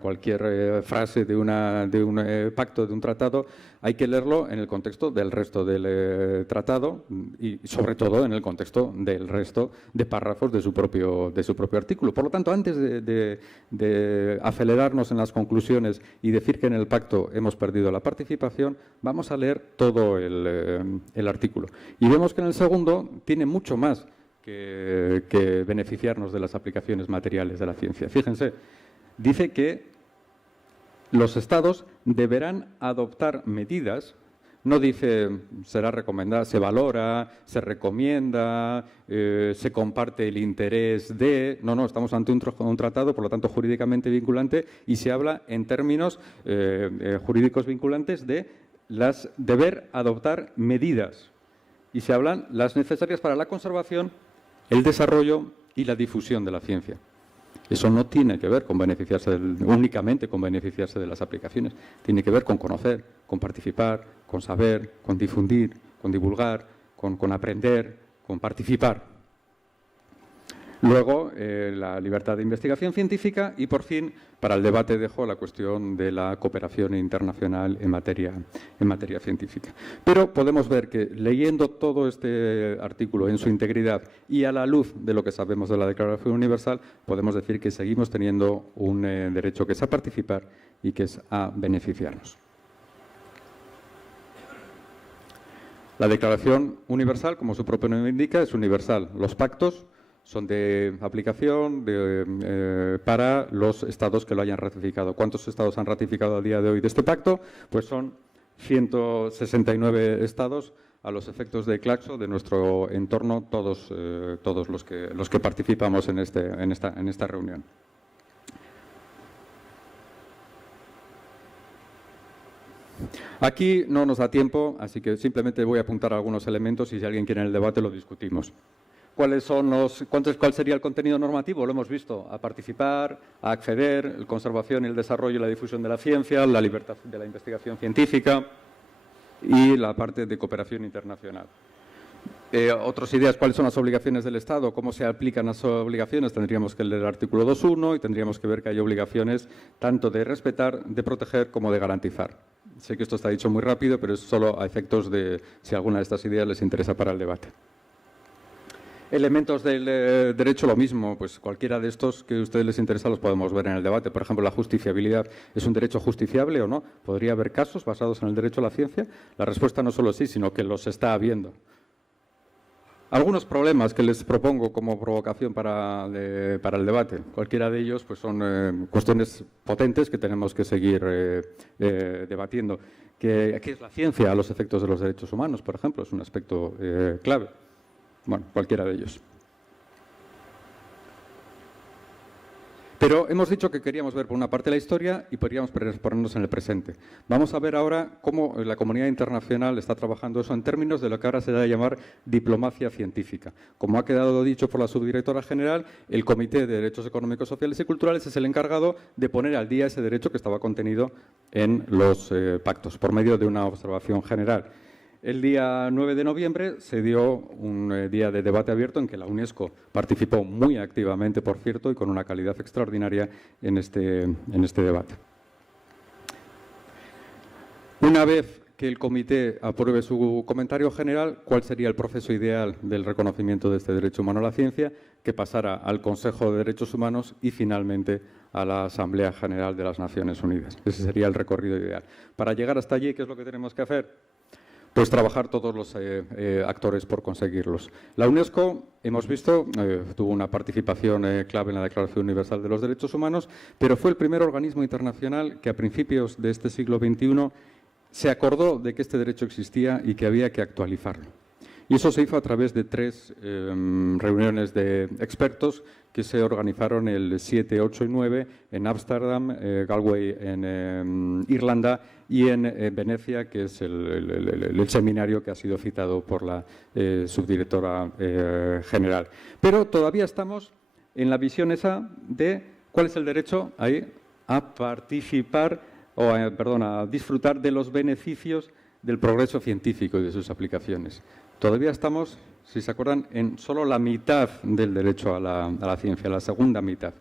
cualquier frase de un pacto, de un tratado, hay que leerlo en el contexto del resto del tratado y, sobre todo, en el contexto del resto de párrafos de su propio artículo. Por lo tanto, antes de acelerarnos en las conclusiones y decir que en el pacto hemos perdido la participación, vamos a leer todo el artículo. Y vemos que en el segundo tiene mucho más que beneficiarnos de las aplicaciones materiales de la ciencia. Fíjense, dice que los Estados deberán adoptar medidas, no dice será recomendada, se valora, se recomienda, se comparte el interés de... No, estamos ante un tratado, por lo tanto, jurídicamente vinculante, y se habla en términos jurídicos vinculantes de deber adoptar medidas. Y se hablan las necesarias para la conservación, el desarrollo y la difusión de la ciencia. Eso no tiene que ver con únicamente con beneficiarse de las aplicaciones. Tiene que ver con conocer, con participar, con saber, con difundir, con divulgar, con aprender, con participar. Luego, la libertad de investigación científica y, por fin, para el debate dejo la cuestión de la cooperación internacional en materia científica. Pero podemos ver que, leyendo todo este artículo en su integridad y a la luz de lo que sabemos de la Declaración Universal, podemos decir que seguimos teniendo un derecho que es a participar y que es a beneficiarnos. La Declaración Universal, como su propio nombre indica, es universal. Los pactos son de aplicación para los estados que lo hayan ratificado. ¿Cuántos estados han ratificado a día de hoy de este pacto? Pues son 169 estados a los efectos de Claxo, de nuestro entorno, todos los que participamos en esta reunión. Aquí no nos da tiempo, así que simplemente voy a apuntar algunos elementos y si alguien quiere en el debate lo discutimos. ¿Cuál sería el contenido normativo? Lo hemos visto, a participar, a acceder, la conservación, el desarrollo y la difusión de la ciencia, la libertad de la investigación científica y la parte de cooperación internacional. Otras ideas, ¿cuáles son las obligaciones del Estado? ¿Cómo se aplican las obligaciones? Tendríamos que leer el artículo 2.1 y tendríamos que ver que hay obligaciones tanto de respetar, de proteger como de garantizar. Sé que esto está dicho muy rápido, pero es solo a efectos de si alguna de estas ideas les interesa para el debate. Elementos del derecho, lo mismo, pues cualquiera de estos que a ustedes les interesa los podemos ver en el debate. Por ejemplo, la justiciabilidad, ¿es un derecho justiciable o no? ¿Podría haber casos basados en el derecho a la ciencia? La respuesta no solo sí, sino que los está habiendo. Algunos problemas que les propongo como provocación para el debate. Cualquiera de ellos pues son cuestiones potentes que tenemos que seguir debatiendo. ¿Qué es la ciencia a los efectos de los derechos humanos, por ejemplo? Es un aspecto clave. Bueno, cualquiera de ellos. Pero hemos dicho que queríamos ver por una parte la historia y podríamos ponernos en el presente. Vamos a ver ahora cómo la comunidad internacional está trabajando eso en términos de lo que ahora se da a llamar diplomacia científica. Como ha quedado dicho por la subdirectora general, el Comité de Derechos Económicos, Sociales y Culturales es el encargado de poner al día ese derecho que estaba contenido en los pactos, por medio de una observación general. El día 9 de noviembre se dio un día de debate abierto en que la UNESCO participó muy activamente, por cierto, y con una calidad extraordinaria en este debate. Una vez que el comité apruebe su comentario general, ¿cuál sería el proceso ideal del reconocimiento de este derecho humano a la ciencia? Que pasara al Consejo de Derechos Humanos y finalmente a la Asamblea General de las Naciones Unidas. Ese sería el recorrido ideal. Para llegar hasta allí, ¿qué es lo que tenemos que hacer? Pues trabajar todos los actores por conseguirlos. La UNESCO, hemos visto, tuvo una participación clave en la Declaración Universal de los Derechos Humanos, pero fue el primer organismo internacional que a principios de este siglo XXI se acordó de que este derecho existía y que había que actualizarlo. Y eso se hizo a través de 3 reuniones de expertos que se organizaron el 7, 8 y 9 en Ámsterdam, Galway en Irlanda y en Venecia, que es el seminario que ha sido citado por la subdirectora general. Pero todavía estamos en la visión esa de cuál es el derecho a participar a disfrutar de los beneficios del progreso científico y de sus aplicaciones. Todavía estamos, si se acuerdan, en solo la mitad del derecho a la ciencia, la segunda mitad.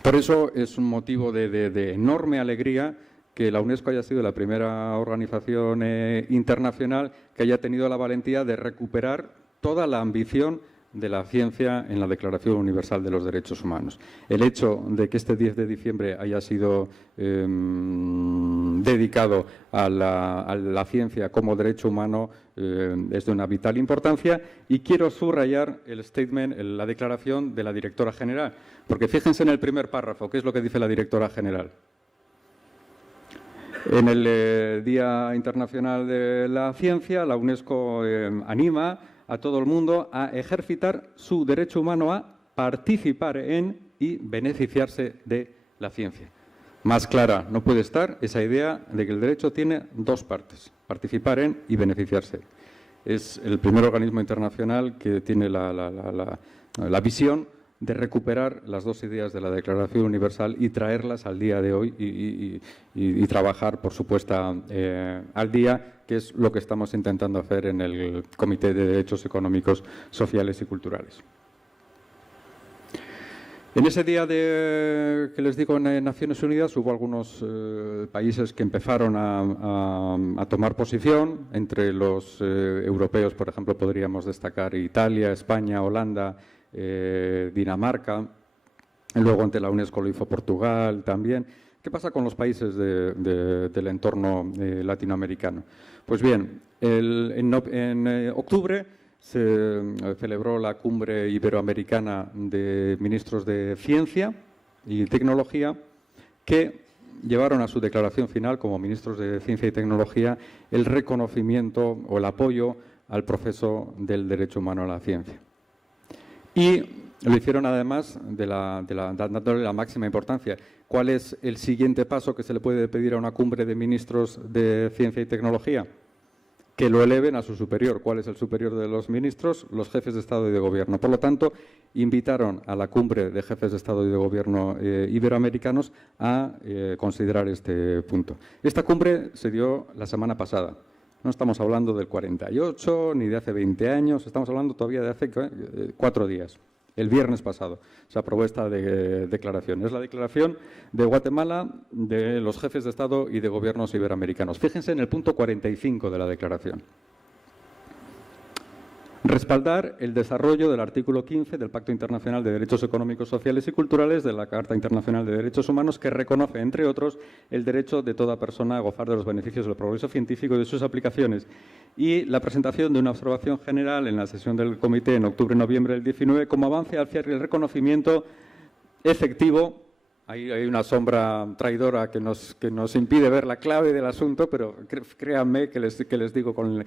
Por eso es un motivo de enorme alegría que la UNESCO haya sido la primera organización internacional que haya tenido la valentía de recuperar toda la ambición de la ciencia en la Declaración Universal de los Derechos Humanos. El hecho de que este 10 de diciembre haya sido dedicado a la ciencia como derecho humano es de una vital importancia y quiero subrayar el statement, la declaración de la directora general, porque fíjense en el primer párrafo, ¿qué es lo que dice la directora general? En el Día Internacional de la Ciencia, la UNESCO anima a todo el mundo a ejercitar su derecho humano a participar en y beneficiarse de la ciencia. Más clara no puede estar esa idea de que el derecho tiene 2 partes, participar en y beneficiarse. Es el primer organismo internacional que tiene la visión de recuperar las dos ideas de la Declaración Universal y traerlas al día de hoy y trabajar por su puesta al día, que es lo que estamos intentando hacer en el Comité de Derechos Económicos, Sociales y Culturales. En ese día que les digo en Naciones Unidas hubo algunos países que empezaron a tomar posición. Entre los europeos, por ejemplo, podríamos destacar Italia, España, Holanda, Dinamarca. Luego ante la UNESCO lo hizo Portugal también. ¿Qué pasa con los países del entorno latinoamericano? Pues bien, en octubre se celebró la Cumbre Iberoamericana de Ministros de Ciencia y Tecnología, que llevaron a su declaración final, como ministros de Ciencia y Tecnología, el reconocimiento o el apoyo al proceso del derecho humano a la ciencia. Y lo hicieron además dándole la máxima importancia. ¿Cuál es el siguiente paso que se le puede pedir a una cumbre de ministros de Ciencia y Tecnología? Que lo eleven a su superior. ¿Cuál es el superior de los ministros? Los jefes de Estado y de Gobierno. Por lo tanto, invitaron a la cumbre de jefes de Estado y de Gobierno iberoamericanos a considerar este punto. Esta cumbre se dio la semana pasada. No estamos hablando del 48 ni de hace 20 años, estamos hablando todavía de hace 4 días. El viernes pasado se aprobó esta declaración. Es la declaración de Guatemala de los jefes de Estado y de gobiernos iberoamericanos. Fíjense en el punto 45 de la declaración. Respaldar el desarrollo del artículo 15 del Pacto Internacional de Derechos Económicos, Sociales y Culturales de la Carta Internacional de Derechos Humanos, que reconoce, entre otros, el derecho de toda persona a gozar de los beneficios del progreso científico y de sus aplicaciones. Y la presentación de una observación general en la sesión del Comité en octubre-noviembre del 19 como avance hacia el reconocimiento efectivo. Hay una sombra traidora que nos impide ver la clave del asunto, pero créanme que les digo con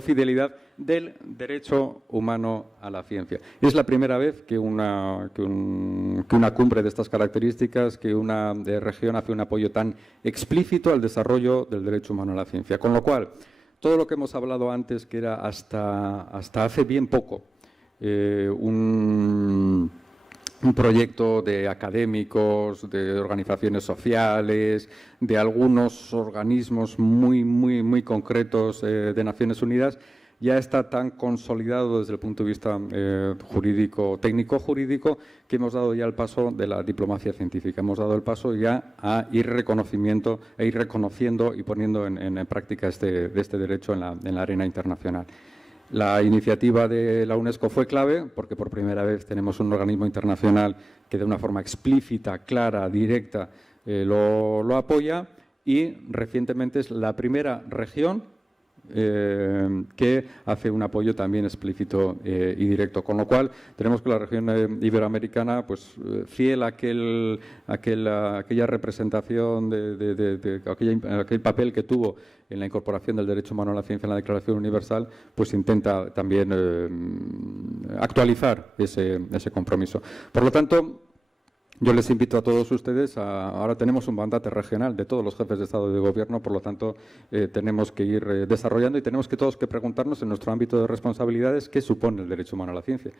fidelidad, del derecho humano a la ciencia. Es la primera vez que una cumbre de estas características, que una región hace un apoyo tan explícito al desarrollo del derecho humano a la ciencia. Con lo cual, todo lo que hemos hablado antes, que era hasta hace bien poco, un proyecto de académicos, de organizaciones sociales, de algunos organismos muy concretos de Naciones Unidas, ya está tan consolidado desde el punto de vista jurídico, técnico-jurídico, que hemos dado ya el paso de la diplomacia científica. Hemos dado el paso ya a ir reconociendo y poniendo en práctica este derecho en la arena internacional. La iniciativa de la UNESCO fue clave porque por primera vez tenemos un organismo internacional que de una forma explícita, clara, directa lo apoya, y recientemente es la primera región que hace un apoyo también explícito y directo. Con lo cual tenemos que la región iberoamericana, pues fiel a aquella representación aquel papel que tuvo en la incorporación del derecho humano a la ciencia en la Declaración Universal, pues intenta también actualizar ese compromiso. Por lo tanto, yo les invito a todos ustedes, ahora tenemos un mandato regional de todos los jefes de Estado y de Gobierno, por lo tanto tenemos que ir desarrollando y tenemos todos que preguntarnos en nuestro ámbito de responsabilidades qué supone el derecho humano a la ciencia.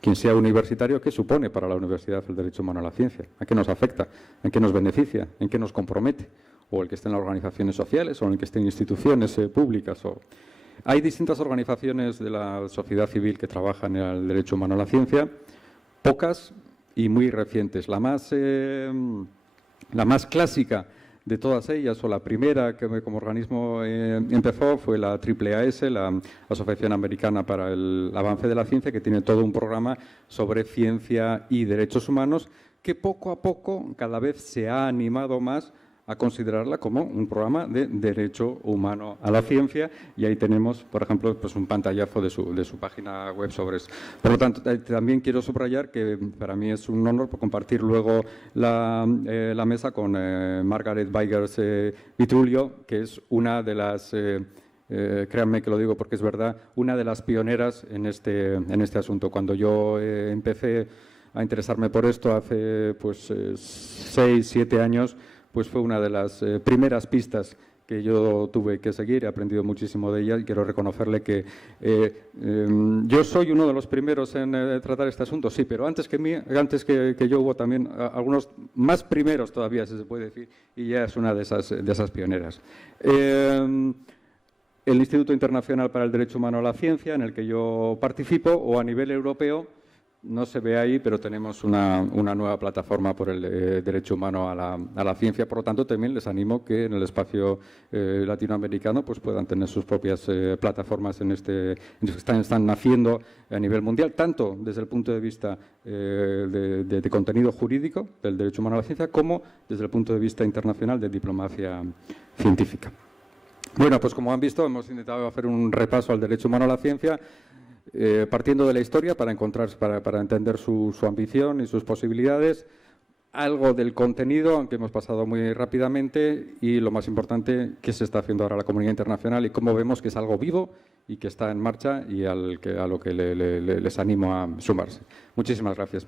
Quien sea universitario, ¿qué supone para la universidad el derecho humano a la ciencia? ¿A qué nos afecta? ¿En qué nos beneficia? ¿En qué nos compromete? O el que esté en las organizaciones sociales, o el que esté en instituciones públicas. Hay distintas organizaciones de la sociedad civil que trabajan en el derecho humano a la ciencia, pocas y muy recientes. La más clásica de todas ellas, o la primera que como organismo empezó, fue la AAAS, la Asociación Americana para el Avance de la Ciencia, que tiene todo un programa sobre ciencia y derechos humanos, que poco a poco cada vez se ha animado más a considerarla como un programa de derecho humano a la ciencia, y ahí tenemos, por ejemplo, pues un pantallazo de su página web sobre eso. Por lo tanto, también quiero subrayar que para mí es un honor compartir luego la mesa con Margaret Weigers Vitrulio, que es una de las, créanme que lo digo porque es verdad, una de las pioneras en este asunto. Cuando yo empecé a interesarme por esto hace 6, 7 años, pues fue una de las primeras pistas que yo tuve que seguir, he aprendido muchísimo de ella y quiero reconocerle que yo soy uno de los primeros en tratar este asunto, sí, pero antes que yo hubo también algunos más primeros todavía, si se puede decir, y ella es una de esas pioneras. El Instituto Internacional para el Derecho Humano a la Ciencia, en el que yo participo, o a nivel europeo, no se ve ahí, pero tenemos una nueva plataforma por el derecho humano a la ciencia. Por lo tanto, también les animo que en el espacio latinoamericano pues puedan tener sus propias plataformas están naciendo a nivel mundial, tanto desde el punto de vista de contenido jurídico del derecho humano a la ciencia, como desde el punto de vista internacional de diplomacia científica. Bueno, pues como han visto, hemos intentado hacer un repaso al derecho humano a la ciencia, partiendo de la historia para entender su ambición y sus posibilidades, algo del contenido, aunque hemos pasado muy rápidamente, y lo más importante, qué se está haciendo ahora la comunidad internacional y cómo vemos que es algo vivo y que está en marcha y a lo que les animo a sumarse. Muchísimas gracias.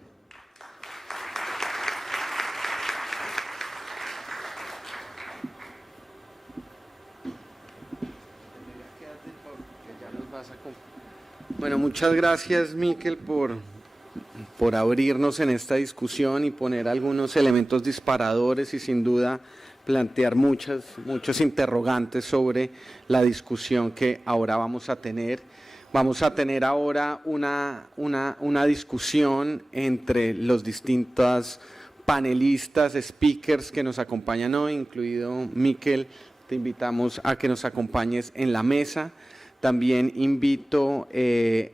Bueno, muchas gracias, Miquel, por abrirnos en esta discusión y poner algunos elementos disparadores y sin duda plantear muchos interrogantes sobre la discusión que ahora vamos a tener. Vamos a tener ahora una discusión entre los distintos panelistas, speakers que nos acompañan hoy, incluido Miquel. Te invitamos a que nos acompañes en la mesa. También invito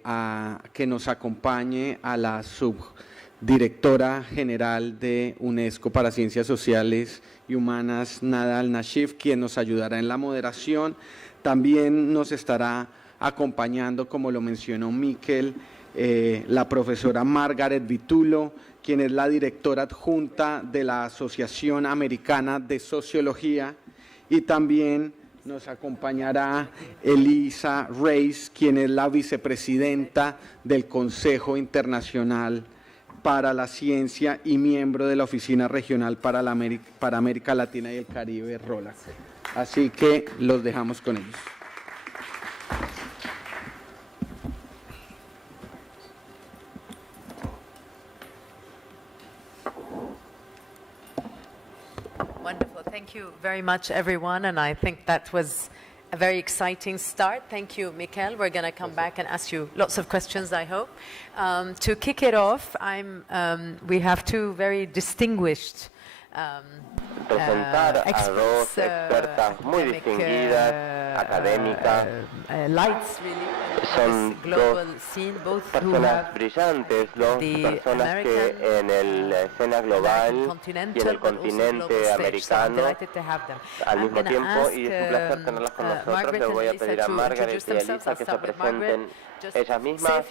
a que nos acompañe a la subdirectora general de UNESCO para Ciencias Sociales y Humanas, Nada Al-Nashif, quien nos ayudará en la moderación. También nos estará acompañando, como lo mencionó Miquel, la profesora Margaret Vitulo, quien es la directora adjunta de la Asociación Americana de Sociología, y también nos acompañará Elisa Reis, quien es la vicepresidenta del Consejo Internacional para la Ciencia y miembro de la Oficina Regional para América Latina y el Caribe, ROLAC. Así que los dejamos con ellos. Wonderful. Thank you very much, everyone. And I think that was a very exciting start. Thank you, Miquel. We're going to come back and ask you lots of questions, I hope. To kick it off, we have two very distinguished presentar a dos expertas muy distinguidas, académicas. Son dos personas brillantes, dos personas que en la escena global y en el continente americano al mismo tiempo, y es un placer tenerlas con nosotros. Les voy a pedir a Margaret y a Elisa que se presenten ellas mismas.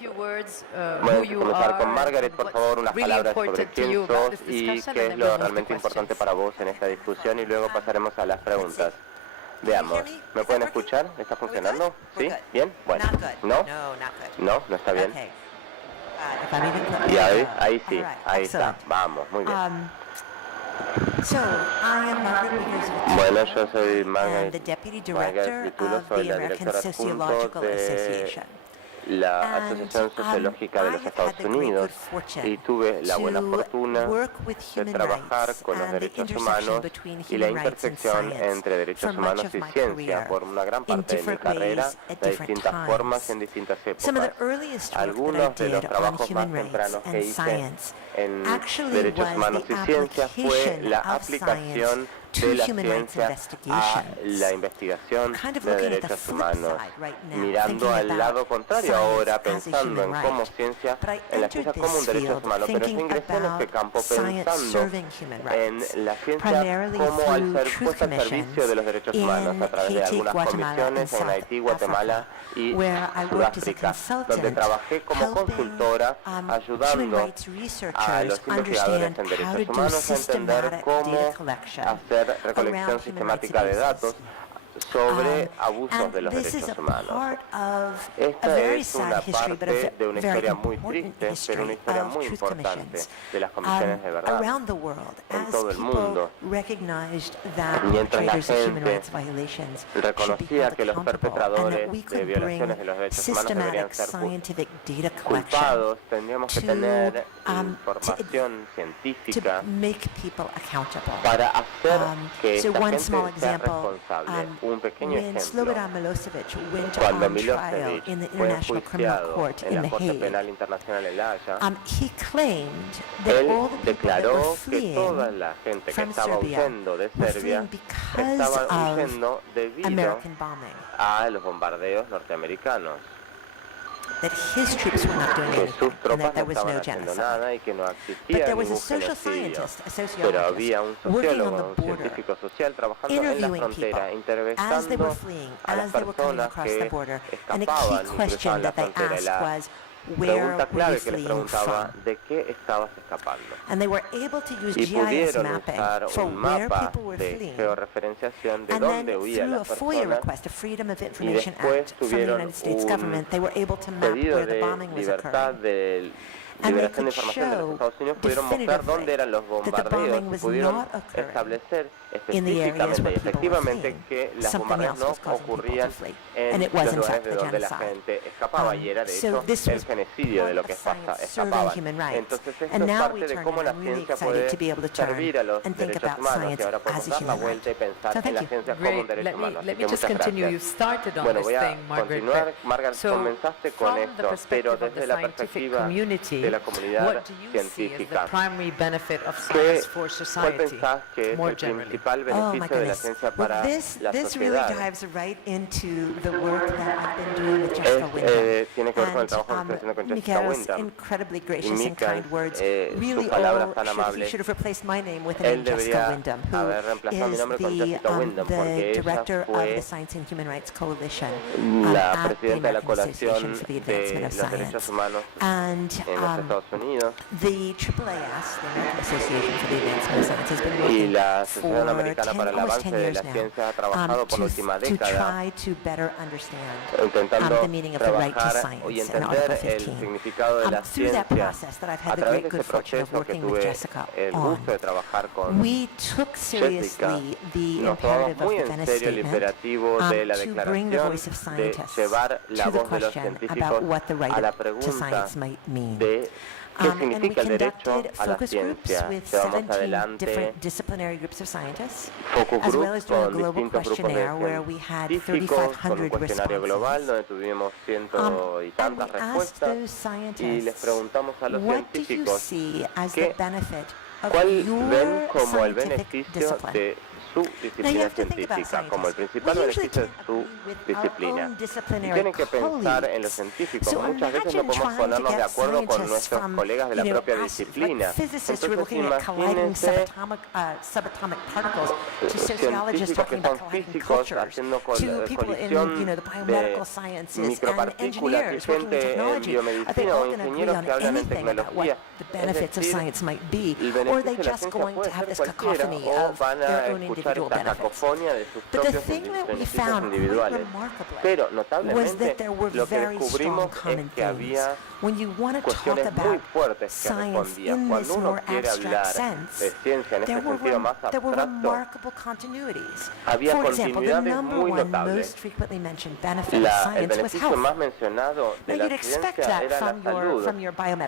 Voy a comenzar con Margaret, por favor, unas palabras sobre quién sos y qué es lo realmente importante para vos en esta discusión, y luego pasaremos a las preguntas. Veamos, ¿me pueden escuchar? ¿Está funcionando? ¿Sí? ¿Bien? Bueno. ¿No? No está bien. Y ahí sí, ahí está. Vamos, muy bien. Bueno, yo soy Margaret Vitulo, soy la directora adjunta de la Asociación Sociológica de los Estados Unidos, y tuve la buena fortuna de trabajar con los derechos humanos y la intersección entre derechos humanos y ciencia por una gran parte de mi carrera, de distintas formas y en distintas épocas. Algunos de los trabajos más tempranos que hice en derechos humanos y ciencia fue la aplicación de la ciencia a la investigación de derechos humanos, mirando al lado contrario ahora, pensando en cómo ciencia, en la ciencia como un derecho humano, pero yo ingresé en este campo pensando en la ciencia como al ser puesta al servicio de los derechos humanos a través de algunas comisiones en Haití, Guatemala y Sudáfrica, donde trabajé como consultora ayudando a los investigadores en derechos humanos a entender cómo hacer recolección sistemática de datos sobre abusos de los derechos humanos. Esta es una parte de una historia muy triste, pero una historia muy importante de las comisiones de verdad en todo el mundo. Mientras la gente reconocía que los perpetradores de violaciones de los derechos humanos deberían ser culpados, tendríamos que tener información científica para hacer que esta gente sea responsable. Un pequeño ejemplo, cuando Milosevic fue enjuiciado en la Corte Penal Internacional en La Haya, él declaró que toda la gente que estaba huyendo de Serbia estaba huyendo debido a los bombardeos norteamericanos, que sus tropas no estaban haciendo nada y que no existía ningún genocidio. Pero había un sociólogo, un científico social trabajando en la frontera, entrevistando a las personas que escapaban y cruzaban la frontera. La pregunta clave que les preguntaba, ¿de qué estabas escapando? Y pudieron usar un mapa de georreferenciación de dónde huían las personas, y después tuvieron un pedido de libertad de liberación de información de los Estados Unidos, pudieron mostrar dónde eran los bombardeos y pudieron establecer específicamente y efectivamente que los bombardeos no ocurrían en los lugares de donde la gente escapaba, y era de hecho el genocidio de lo que escapaban. Entonces esto es parte de cómo la ciencia puede servir a los derechos humanos, y ahora podemos dar la vuelta y pensar en la ciencia como un derecho humano. Así que muchas gracias. Bueno, voy a continuar. Margaret, comenzaste con esto, pero desde la perspectiva de la comunidad científica, ¿cuál pensás que es el principal beneficio de la ciencia para la sociedad? Tiene que ver con el trabajo que estoy haciendo con Jessica Wyndham. Y Mikael, sus palabras tan amables, él debería haber reemplazado mi nombre con Jessica Wyndham, porque ella fue la presidenta de la coalición de los derechos humanos en los Estados Unidos, y la Asociación Americana para el Avance de la Ciencia ha trabajado por la última década intentando trabajar y entender el significado de la ciencia. A través de este proceso que tuve el gusto de trabajar con Jessica, nos tomamos muy en serio el imperativo de la declaración de llevar la voz de los científicos a la pregunta de ¿qué significa el derecho a la ciencia? Llevamos adelante focus groups con distintos grupos de científicos, con un cuestionario global donde tuvimos ciento y tantas respuestas, y les preguntamos a los científicos ¿cuál ven como el beneficio de su disciplina científica, como el principal beneficio de su disciplina? Y tienen que pensar en los científicos. Muchas veces no podemos ponernos de acuerdo con nuestros colegas de la propia disciplina. Entonces imagínense científicos que son físicos haciendo colisión de micropartículas, y gente en biomedicina o ingenieros que hablan en tecnología. Es decir, el beneficio de la ciencia puede ser cualquiera, o van a escuchar esta cacofonía de sus propios beneficios individuales. Pero notablemente lo que descubrimos es que había cuestiones muy fuertes que respondían. Cuando uno quiere hablar de ciencia en este sentido más abstracto, había continuidades muy notables. El beneficio más mencionado de la ciencia era la salud.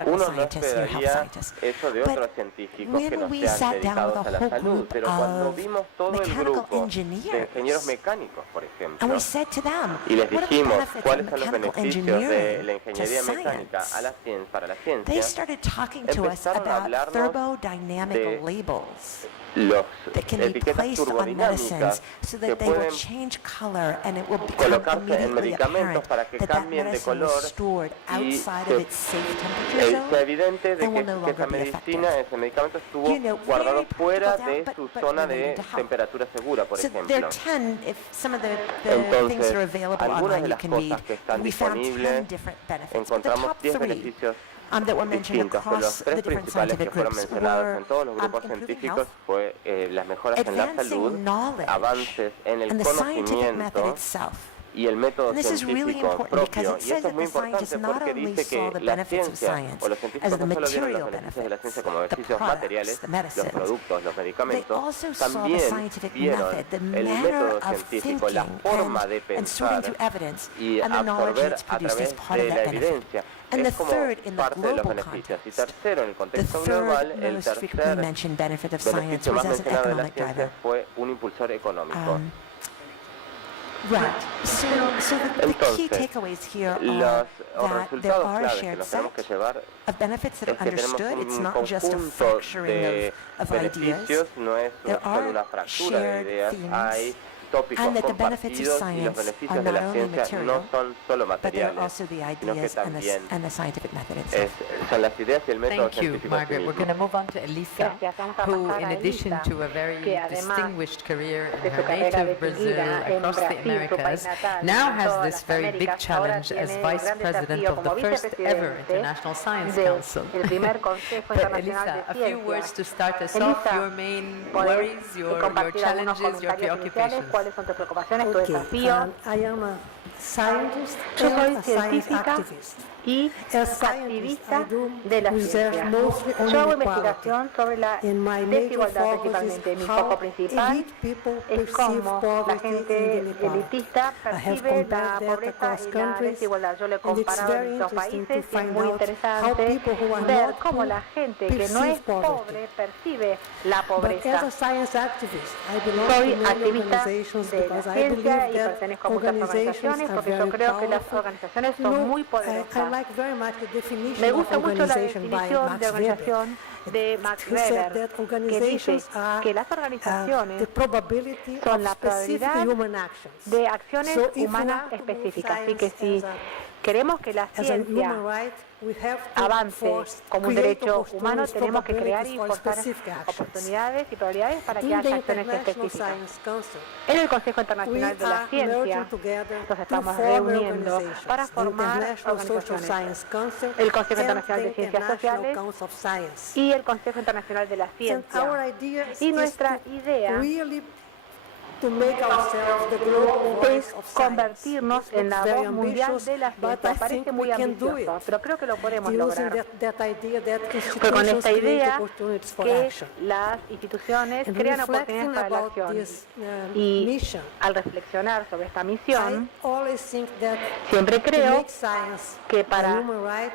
Uno no esperaría eso de otros científicos que no sean dedicados a la salud, pero cuando vimos todo el grupo de ingenieros mecánicos, por ejemplo, y les dijimos cuáles son los beneficios de la ingeniería mecánica a la ciencia, para la ciencia, empezaron a hablarnos de las etiquetas turbodinámicas que pueden colocarse en medicamentos para que cambien de color y sea evidente de que esa medicina, ese medicamento estuvo guardado fuera de su zona de temperatura segura, por ejemplo. Entonces, algunas de las cosas que están disponibles, encontramos 10 beneficios distintos, pero los tres principales que fueron mencionados en todos los grupos científicos fue las mejoras en la salud, avances en el conocimiento y el método científico propio. Y esto es muy importante porque dice que la ciencia o los científicos no solo vieron los beneficios de la ciencia como beneficios materiales, los productos, los medicamentos, también vieron el método científico, la forma de pensar y absorber a través de la evidencia. Es como parte de los beneficios. Y tercero, en el contexto global, el tercer beneficio más mencionado de la ciencia fue un impulsor económico. Entonces, los resultados claves que nos tenemos que llevar es que tenemos un conjunto de beneficios, no es solo una fractura de ideas, hay tópicos compartidos y los beneficios de la ciencia no son solo materiales, sino que también son las ideas y el método científico. Margaret. We're going to move on to Elisa, who, in addition to a very distinguished career in her native Brazil across the Americas, now has this very big challenge as Vice President of the first ever International Science Council. But Elisa, a few words to start us off, your main worries, your challenges, your preoccupations. ¿Cuáles son tus preocupaciones, tus desafíos? Yo soy científica y activista de la ciencia. Yo hago investigación sobre la desigualdad principalmente. Mi foco principal es cómo la gente elitista percibe la pobreza y la desigualdad. Yo lo he comparado en dos países y es muy interesante ver cómo la gente que no es pobre percibe la pobreza. Soy activista de la ciencia y pertenezco a muchas organizaciones porque yo creo que las organizaciones son muy poderosas. Me gusta mucho la definición de organización de Max Weber, que dice que las organizaciones son la probabilidad de acciones humanas específicas. Así que si queremos que la ciencia avance como un derecho humano, tenemos que crear y forzar oportunidades y probabilidades para que haya acciones específicas. En el Consejo Internacional de la Ciencia nos estamos reuniendo para formar organizaciones. El Consejo Internacional de Ciencias Sociales y el Consejo Internacional de la Ciencia. Y nuestra idea es convertirnos en la voz mundial de la ciencia. Parece muy ambicioso, pero creo que lo podemos lograr. Pero con esta idea que las instituciones crean oportunidades para la acción. Y al reflexionar sobre esta misión, siempre creo que para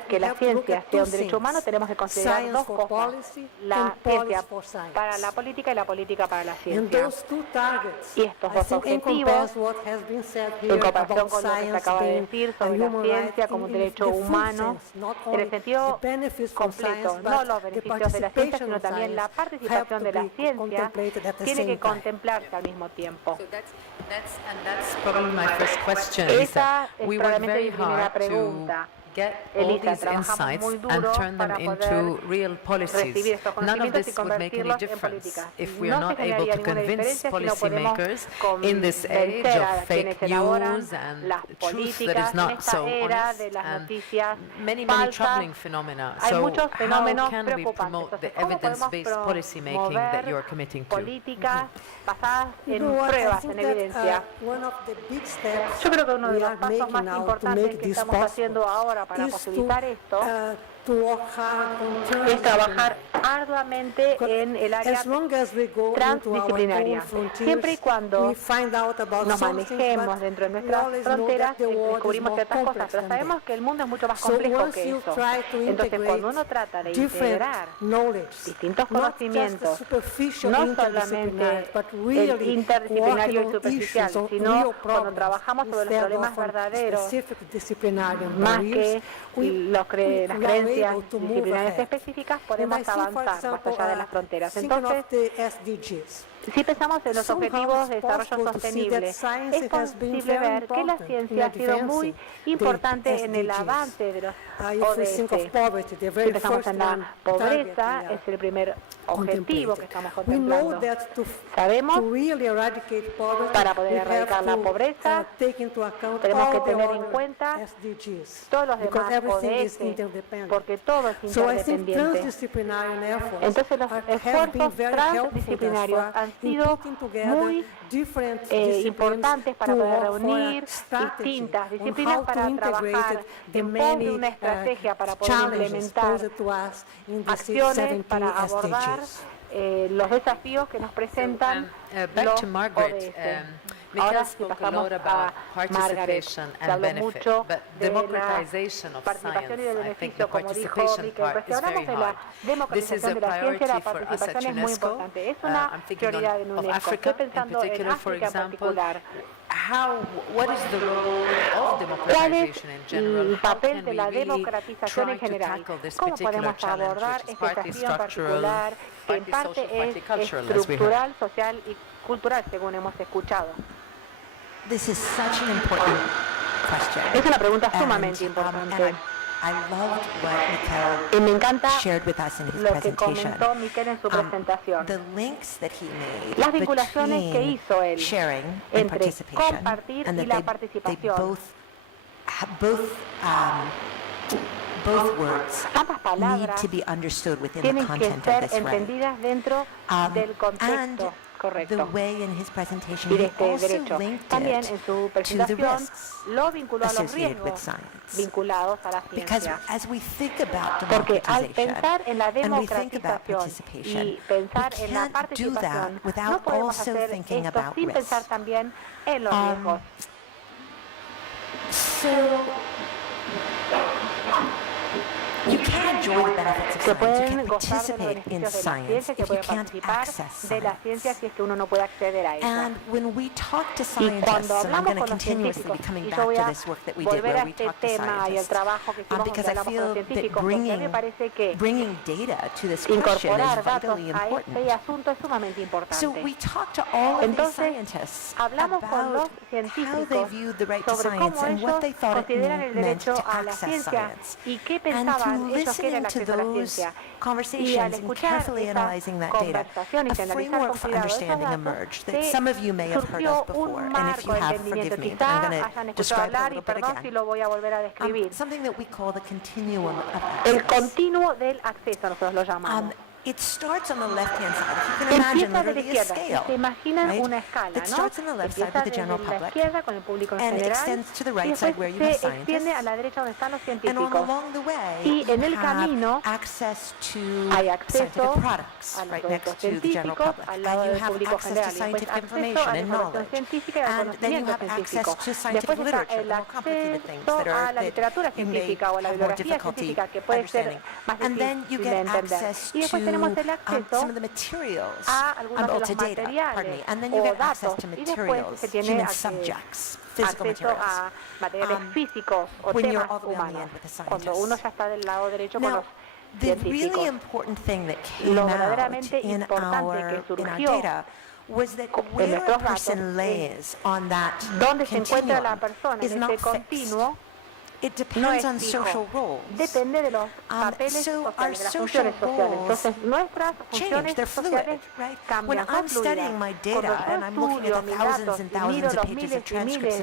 que la ciencia sea un derecho humano tenemos que considerar dos cosas: la ciencia para la política y la política para la ciencia. Y estos dos objetivos, en comparación con lo que se acaba de decir sobre la ciencia como un derecho humano, en el sentido completo, no los beneficios de la ciencia, sino también la participación de la ciencia, tiene que contemplarse al mismo tiempo. Esa es probablemente mi primera pregunta. Get all these insights and turn them into real policies. None of this would make any difference if we are not able to convince policymakers in this age of fake news and truth that is not so honest and many troubling phenomena. So how can we promote the evidence-based policymaking that you are committing to? Políticas basadas en pruebas, en evidencia. Yo creo que uno de los pasos más importantes que estamos haciendo ahora para posibilitar esto es trabajar arduamente en el área transdisciplinaria. Siempre y cuando nos manejemos dentro de nuestras fronteras, descubrimos ciertas cosas, pero sabemos que el mundo es mucho más complejo que eso. Entonces, cuando uno trata de integrar distintos conocimientos, no solamente el interdisciplinario y superficial, sino cuando trabajamos sobre los problemas verdaderos, más que las creencias disciplinarias específicas, podemos avanzar más allá de las fronteras. Entonces, si pensamos en los objetivos de desarrollo sostenible, es posible ver que la ciencia ha sido muy importante en el avance de los ODS. Si pensamos en la pobreza, es el primer objetivo que estamos contemplando. Sabemos, para poder erradicar la pobreza, tenemos que tener en cuenta todos los demás ODS, porque todo es interdependiente. Entonces los esfuerzos transdisciplinarios han sido muy importantes para poder reunir distintas disciplinas para trabajar en pos de una estrategia para poder implementar acciones para abordar los desafíos que nos presentan los ODS. Ahora si pasamos a Margaret, se habló mucho de la participación y del beneficio, como dijo Michael, pero si hablamos de la democratización de la ciencia, la participación es muy importante. Es una prioridad en UNESCO. Estoy pensando en África en particular. ¿Cuál es el papel de la democratización en general? ¿Cómo podemos abordar este desafío en particular, que en parte es estructural, social y cultural, según hemos escuchado? This is such an important question. Es una pregunta sumamente importante. Y me encanta lo que comentó Miquel en su presentación. Las vinculaciones que hizo él entre compartir y la participación. Ambas palabras tienen que ser entendidas dentro del contexto correcto y de este derecho. También en su presentación lo vinculó a los riesgos vinculados a la ciencia. Porque al pensar en la democratización y pensar en la participación, no podemos hacer esto sin pensar también en los riesgos. Se pueden gozar de los beneficios de la ciencia, que pueden participar de la ciencia si es que uno no puede acceder a ella. Y cuando hablamos con los científicos, y yo voy a volver a este tema y el trabajo que hicimos cuando hablamos con los científicos, porque a mí me parece que incorporar datos a este asunto es sumamente importante. Entonces, hablamos con los científicos sobre cómo ellos consideran el derecho a la ciencia y qué pensaban ellos que era el acceso a la ciencia. Y al escuchar esa conversación y analizar con cuidado esos datos, surgió un marco de entendimiento. Quizá hayan escuchado hablar, y perdón si lo voy a volver a describir. El continuo del acceso, nosotros lo llamamos. Empieza de la izquierda. Se imaginan una escala, ¿no? Empieza desde la izquierda con el público en general y después se extiende a la derecha donde están los científicos. Y en el camino hay acceso a los productos científicos al lado del público general y después acceso a la información científica y al conocimiento científico. Después está el acceso a la literatura científica o a la bibliografía científica, que puede ser más difícil de entender. Y después tenemos el acceso a algunos de los materiales o datos, y después se tiene acceso a materiales físicos o temas humanos, cuando uno ya está del lado derecho con los científicos. Lo verdaderamente importante que surgió en nuestros datos, donde se encuentra la persona en ese continuo, no es fijo. Depende de los papeles sociales, de las funciones sociales. Entonces, nuestras funciones sociales cambian, son fluidas. Cuando yo estudio mis datos y miro los miles y miles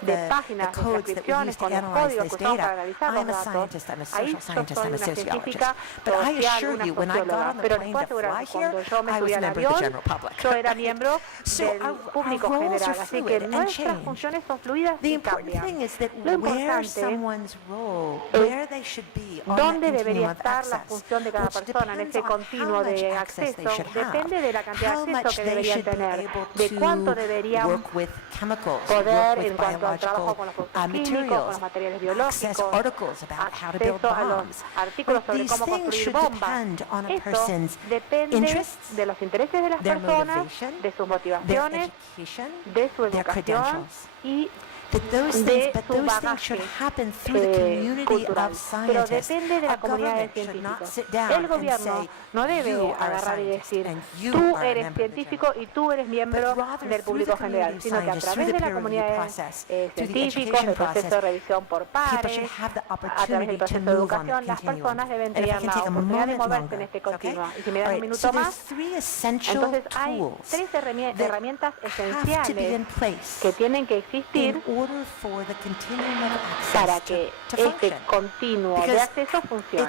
de páginas de transcripciones con los códigos que usamos para analizar los datos, ahí yo soy una científica social, una socióloga. Pero les puedo asegurar que cuando yo me subí al avión, yo era miembro del público general. Así que nuestras funciones son fluidas y cambian. Lo importante dónde debería estar la función de cada persona en ese continuo de acceso depende de la cantidad de acceso que deberían tener, de cuánto deberían poder en cuanto al trabajo con los productos químicos, con los materiales biológicos, acceso a los artículos sobre cómo construir bombas. Esto depende de los intereses de las personas, de sus motivaciones, de su educación y de su bagaje cultural, pero depende de la comunidad de científicos. El gobierno no debe agarrar y decir, tú eres científico y tú eres miembro del público general, sino que a través de la comunidad de científicos, del proceso de revisión por pares, a través del proceso de educación, las personas deben tener la oportunidad de moverse en este continuo. Y si me dan un minuto más, entonces hay tres herramientas esenciales que tienen que existir para que este continuo de acceso funcione.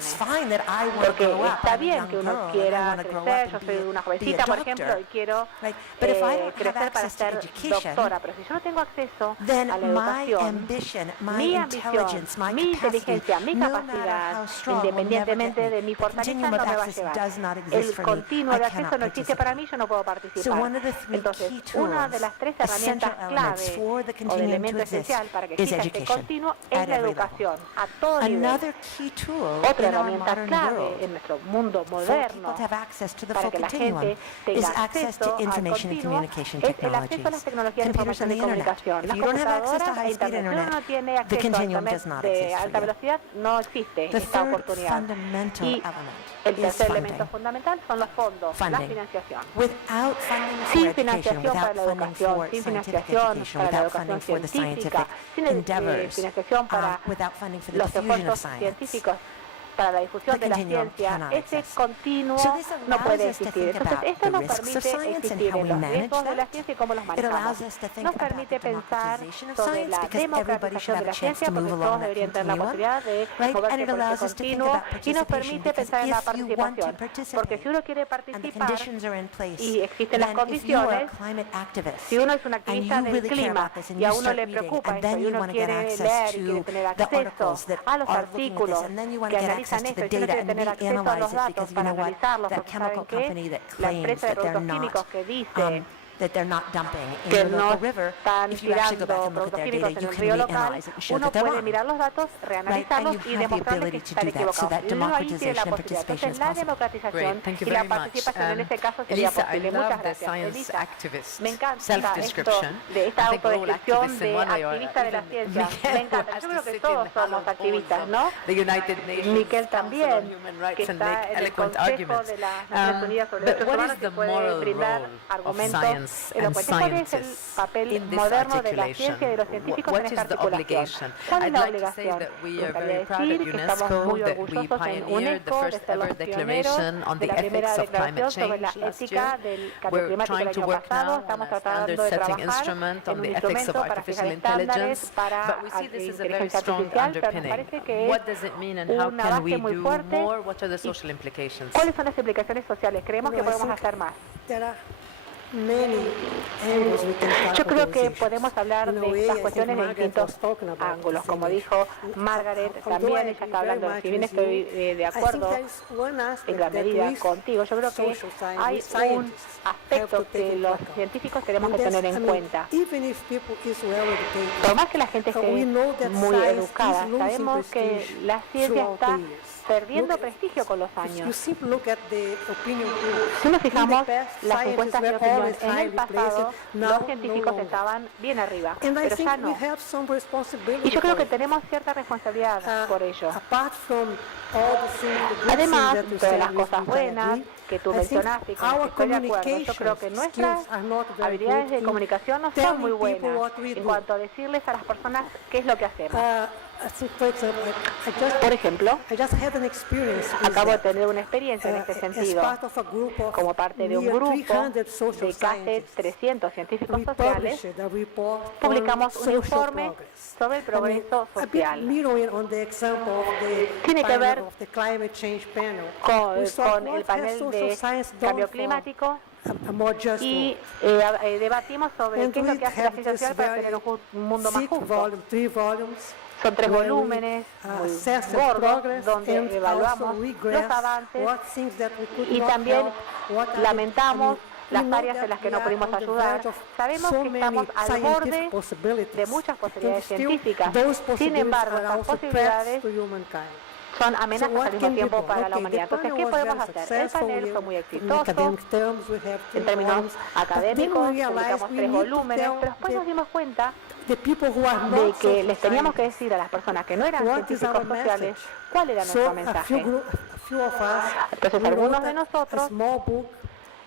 Porque está bien que uno quiera crecer, yo soy una jovencita, por ejemplo, y quiero crecer para ser doctora, pero si yo no tengo acceso a la educación, mi ambición, mi inteligencia, mi capacidad, independientemente de mi fortaleza, no me va a llevar. El continuo de acceso no existe para mí, yo no puedo participar. Entonces, una de las tres herramientas clave o de elemento esencial para que exista este continuo es la educación a todo nivel. Otra herramienta clave en nuestro mundo moderno para que la gente tenga acceso al continuo es el acceso a las tecnologías de información y comunicación. Las computadoras e Internet. Si uno no tiene acceso a Internet de alta velocidad, no existe esta oportunidad. Y el tercer elemento fundamental son los fondos, la financiación. Sin financiación para la educación, sin financiación para la educación científica, sin financiación para los esfuerzos científicos, para la difusión de la ciencia, ese continuo no puede existir. Entonces, esto nos permite existir en los riesgos de la ciencia y cómo los manejamos. Nos permite pensar sobre la democratización de la ciencia, porque todos deberían tener la posibilidad de moverse por ese continuo, y nos permite pensar en la participación, porque si uno quiere participar y existen las condiciones, si uno es un activista del clima y a uno le preocupa esto y uno quiere leer y quiere tener acceso a los artículos que analizan esto, y si uno quiere tener acceso a los datos para analizarlos, porque saben que la empresa de productos químicos que dice que no están tirando productos químicos en el río local, uno puede mirar los datos, reanalizarlos y demostrarle que están equivocados. Y uno ahí tiene la posibilidad. Entonces, la democratización y la participación en ese caso sería posible. Muchas gracias. Elisa, me encanta esto de esta autodescripción de activista de la ciencia. Me encanta. Yo creo que todos somos activistas, ¿no? Miquel también, que está en el Consejo de las Naciones Unidas sobre Derechos Humanos, que puede brindar argumentos. ¿Cuál es el papel moderno de la ciencia y de los científicos en esta articulación? ¿Cuál es la obligación? Me gustaría decir que estamos muy orgullosos en UNESCO de ser los pioneros de la primera declaración sobre la ética del cambio climático el año pasado. Estamos tratando de trabajar en un instrumento para fijar estándares para inteligencia artificial, pero nos parece que es una base muy fuerte. ¿Cuáles son las implicaciones sociales? Creemos que podemos hacer más. Yo creo que podemos hablar de estas cuestiones de distintos ángulos. Como dijo Margaret, también ella está hablando, si bien estoy de acuerdo en gran medida contigo, yo creo que hay un aspecto que los científicos tenemos que tener en cuenta. Por más que la gente esté muy educada, sabemos que la ciencia está perdiendo prestigio con los años. Si nos fijamos, las encuestas de opinión en el pasado, los científicos estaban bien arriba, pero ya no. Y yo creo que tenemos cierta responsabilidad por ello. Además de las cosas buenas que tú mencionaste, y con las que estoy de acuerdo, yo creo que nuestras habilidades de comunicación no son muy buenas en cuanto a decirles a las personas qué es lo que hacemos. Por ejemplo, acabo de tener una experiencia en este sentido. Como parte de un grupo de casi 300 científicos sociales, publicamos un informe sobre el progreso social. Tiene que ver con el panel de cambio climático y debatimos sobre qué es lo que hace la ciencia social para tener un mundo más justo. Son 3 volúmenes muy gordos donde evaluamos los avances y también lamentamos las áreas en las que no pudimos ayudar. Sabemos que estamos al borde de muchas posibilidades científicas. Sin embargo, estas posibilidades son amenazas al mismo tiempo para la humanidad. Entonces, ¿qué podemos hacer? El panel fue muy exitoso en términos académicos, publicamos 3 volúmenes, pero después nos dimos cuenta de que les teníamos que decir a las personas que no eran científicos sociales cuál era nuestro mensaje. Entonces, algunos de nosotros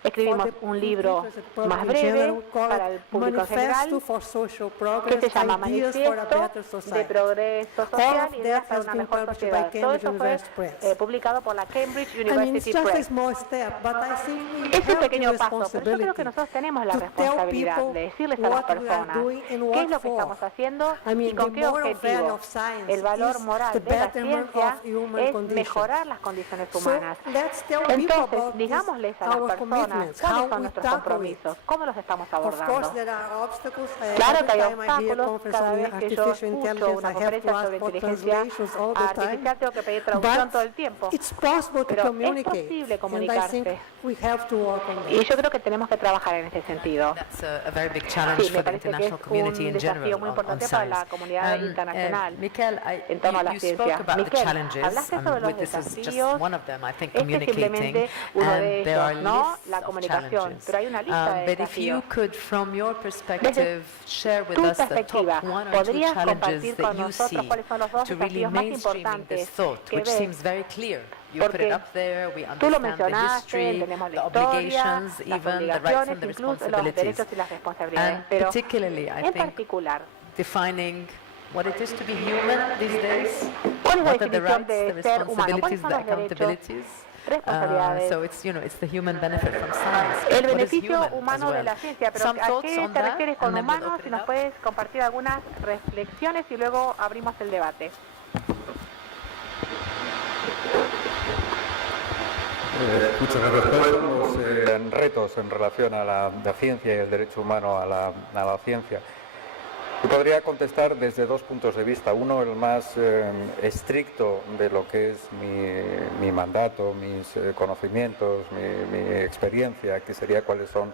Escribimos un libro más breve para el público en general que se llama Manifiesto de Progreso Social y Ideas para una Mejor Sociedad. Todo eso fue publicado por la Cambridge University Press. Es un pequeño paso, pero yo creo que nosotros tenemos la responsabilidad de decirles a las personas qué es lo que estamos haciendo y con qué objetivo. El valor moral de la ciencia es mejorar las condiciones humanas. Entonces, digámosles a las personas cuáles son nuestros compromisos, cómo los estamos abordando. Claro que hay obstáculos. Cada vez que yo escucho una conferencia sobre inteligencia artificial tengo que pedir traducción todo el tiempo. Pero es posible comunicarse. Y yo creo que tenemos que trabajar en ese sentido. Sí, me parece que es un desafío muy importante para la comunidad internacional en torno a la ciencia. Miquel, hablaste sobre los desafíos. Este es simplemente uno de ellos, ¿no? La comunicación. Pero hay una lista de desafíos. Desde tu perspectiva, ¿podrías compartir con nosotros cuáles son los dos desafíos más importantes que ves? Porque tú lo mencionaste, tenemos la historia, las obligaciones, incluso los derechos y las responsabilidades, pero en particular, ¿cuál es la definición de ser humano? ¿Cuáles son los derechos, responsabilidades? El beneficio humano de la ciencia, pero ¿a qué te refieres con humano? Si nos puedes compartir algunas reflexiones y luego abrimos el debate. Muchas gracias. Los retos en relación a la ciencia y el derecho humano a la ciencia. Yo podría contestar desde dos puntos de vista. Uno, el más estricto de lo que es mi mandato, mis conocimientos, mi experiencia, que sería cuáles son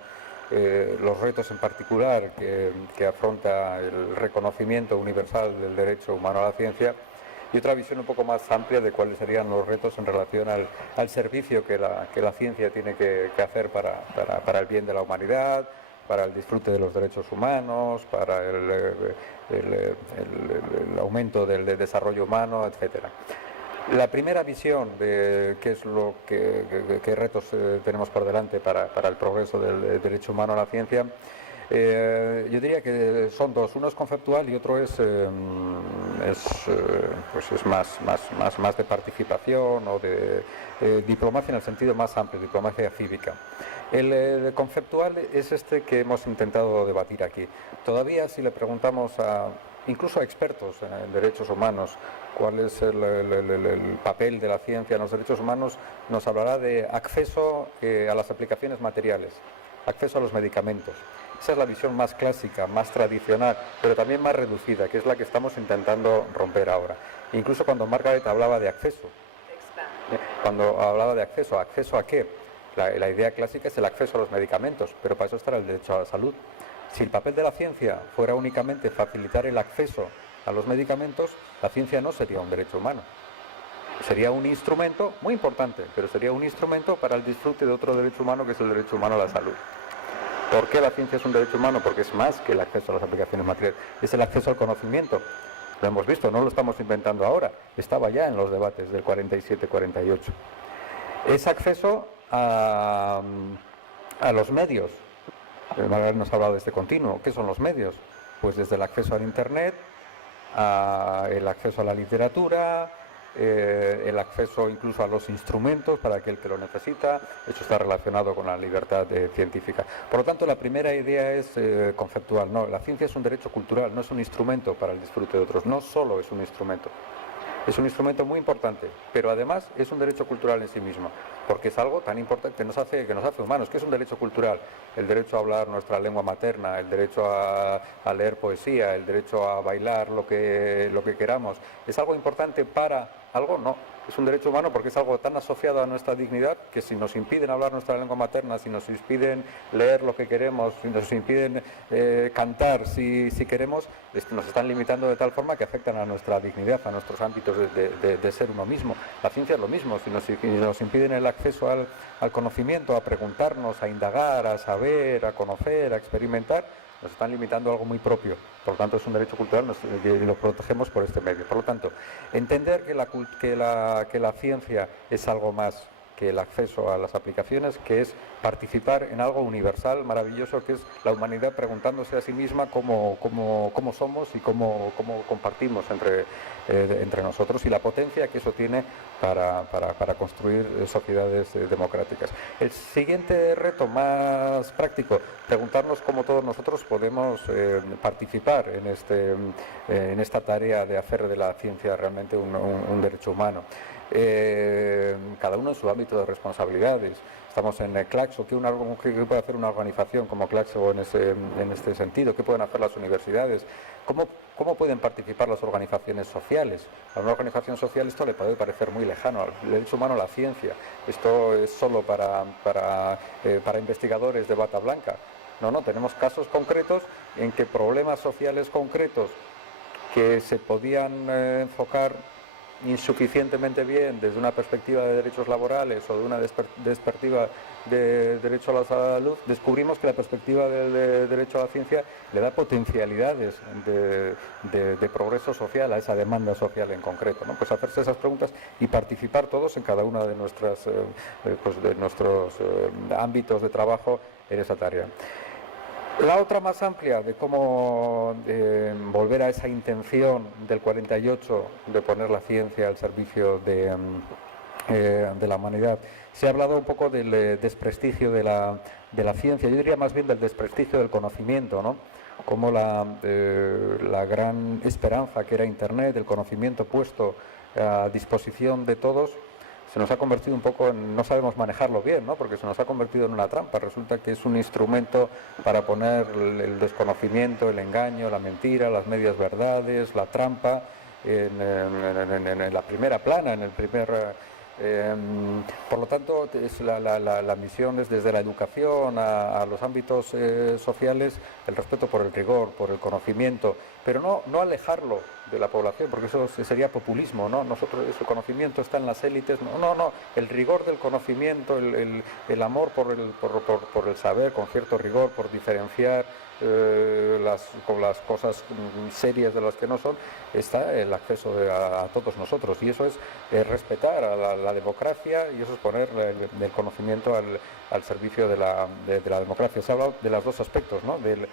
los retos en particular que afronta el reconocimiento universal del derecho humano a la ciencia. Y otra visión un poco más amplia de cuáles serían los retos en relación al servicio que la ciencia tiene que hacer para el bien de la humanidad, para el disfrute de los derechos humanos, para el aumento del desarrollo humano, etcétera. La primera visión de qué es lo qué retos tenemos por delante para el progreso del derecho humano a la ciencia, yo diría que son dos. Uno es conceptual y otro es más de participación o de diplomacia en el sentido más amplio, diplomacia cívica. El conceptual es este que hemos intentado debatir aquí. Todavía si le preguntamos incluso a expertos en derechos humanos cuál es el papel de la ciencia en los derechos humanos, nos hablará de acceso a las aplicaciones materiales, acceso a los medicamentos. Esa es la visión más clásica, más tradicional, pero también más reducida, que es la que estamos intentando romper ahora. Incluso cuando Margaret hablaba de acceso. Cuando hablaba de acceso, ¿acceso a qué? La idea clásica es el acceso a los medicamentos, pero para eso estará el derecho a la salud. Si el papel de la ciencia fuera únicamente facilitar el acceso a los medicamentos, la ciencia no sería un derecho humano. Sería un instrumento muy importante, pero sería un instrumento para el disfrute de otro derecho humano, que es el derecho humano a la salud. ¿Por qué la ciencia es un derecho humano? Porque es más que el acceso a las aplicaciones materiales, es el acceso al conocimiento. Lo hemos visto, no lo estamos inventando ahora, estaba ya en los debates del 47-48. Es acceso a los medios. Margaret nos ha hablado de este continuo. ¿Qué son los medios? Pues desde el acceso al Internet, el acceso a la literatura, el acceso incluso a los instrumentos para aquel que lo necesita. Eso está relacionado con la libertad científica. Por lo tanto, la primera idea es conceptual. No, la ciencia es un derecho cultural, no es un instrumento para el disfrute de otros. No solo es un instrumento. Es un instrumento muy importante, pero además es un derecho cultural en sí mismo, porque es algo tan importante que nos hace humanos. ¿Qué es un derecho cultural? El derecho a hablar nuestra lengua materna, el derecho a leer poesía, el derecho a bailar lo que queramos. ¿Es algo importante para algo? No. Es un derecho humano porque es algo tan asociado a nuestra dignidad que si nos impiden hablar nuestra lengua materna, si nos impiden leer lo que queremos, si nos impiden cantar si queremos, nos están limitando de tal forma que afectan a nuestra dignidad, a nuestros ámbitos de ser uno mismo. La ciencia es lo mismo, si nos impiden el acceso al conocimiento, a preguntarnos, a indagar, a saber, a conocer, a experimentar, nos están limitando a algo muy propio. Por lo tanto, es un derecho cultural y lo protegemos por este medio. Por lo tanto, entender que la ciencia es algo más que el acceso a las aplicaciones, que es participar en algo universal, maravilloso, que es la humanidad preguntándose a sí misma cómo somos y cómo compartimos entre nosotros, y la potencia que eso tiene para construir sociedades democráticas. El siguiente reto más práctico, preguntarnos cómo todos nosotros podemos participar en esta tarea de hacer de la ciencia realmente un derecho humano. Cada uno en su ámbito de responsabilidades. Estamos en Claxo. ¿Qué puede hacer una organización como Claxo en este sentido? ¿Qué pueden hacer las universidades? ¿Cómo pueden participar las organizaciones sociales? A una organización social esto le puede parecer muy lejano, el derecho humano a la ciencia. Esto es solo para investigadores de bata blanca. No, tenemos casos concretos en que problemas sociales concretos que se podían enfocar insuficientemente bien desde una perspectiva de derechos laborales o de una perspectiva de derecho a la salud, descubrimos que la perspectiva del derecho a la ciencia le da potencialidades de progreso social a esa demanda social en concreto, ¿no? Pues hacerse esas preguntas y participar todos en cada uno de nuestros ámbitos de trabajo en esa tarea. La otra más amplia de cómo volver a esa intención del 48 de poner la ciencia al servicio de la humanidad. Se ha hablado un poco del desprestigio de la ciencia, yo diría más bien del desprestigio del conocimiento, ¿no? Como la gran esperanza que era Internet, el conocimiento puesto a disposición de todos, se nos ha convertido un poco en, no sabemos manejarlo bien, ¿no? Porque se nos ha convertido en una trampa. Resulta que es un instrumento para poner el desconocimiento, el engaño, la mentira, las medias verdades, la trampa en la primera plana, en el primer... por lo tanto, la misión es desde la educación a los ámbitos sociales, el respeto por el rigor, por el conocimiento, pero no alejarlo de la población, porque eso sería populismo, ¿no? El conocimiento está en las élites, no, el rigor del conocimiento, el amor por el saber, con cierto rigor, por diferenciar con las cosas serias de las que no son, está el acceso a todos nosotros, y eso es respetar a la democracia, y eso es poner el conocimiento al servicio de la democracia. Se ha hablado de los dos aspectos, ¿no? De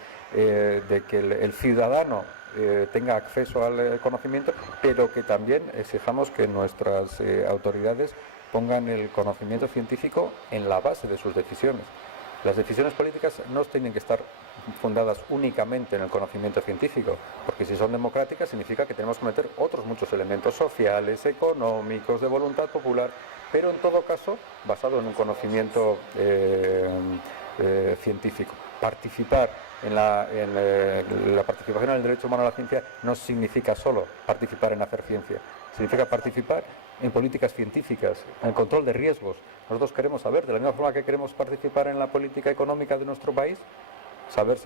que el ciudadano tenga acceso al conocimiento, pero que también exijamos que nuestras autoridades pongan el conocimiento científico en la base de sus decisiones. Las decisiones políticas no tienen que estar fundadas únicamente en el conocimiento científico, porque si son democráticas significa que tenemos que meter otros muchos elementos sociales, económicos, de voluntad popular, pero en todo caso basado en un conocimiento científico. Participar en la participación en el derecho humano a la ciencia no significa solo participar en hacer ciencia, significa participar en políticas científicas, en el control de riesgos. Nosotros queremos saber, de la misma forma que queremos participar en la política económica de nuestro país, saber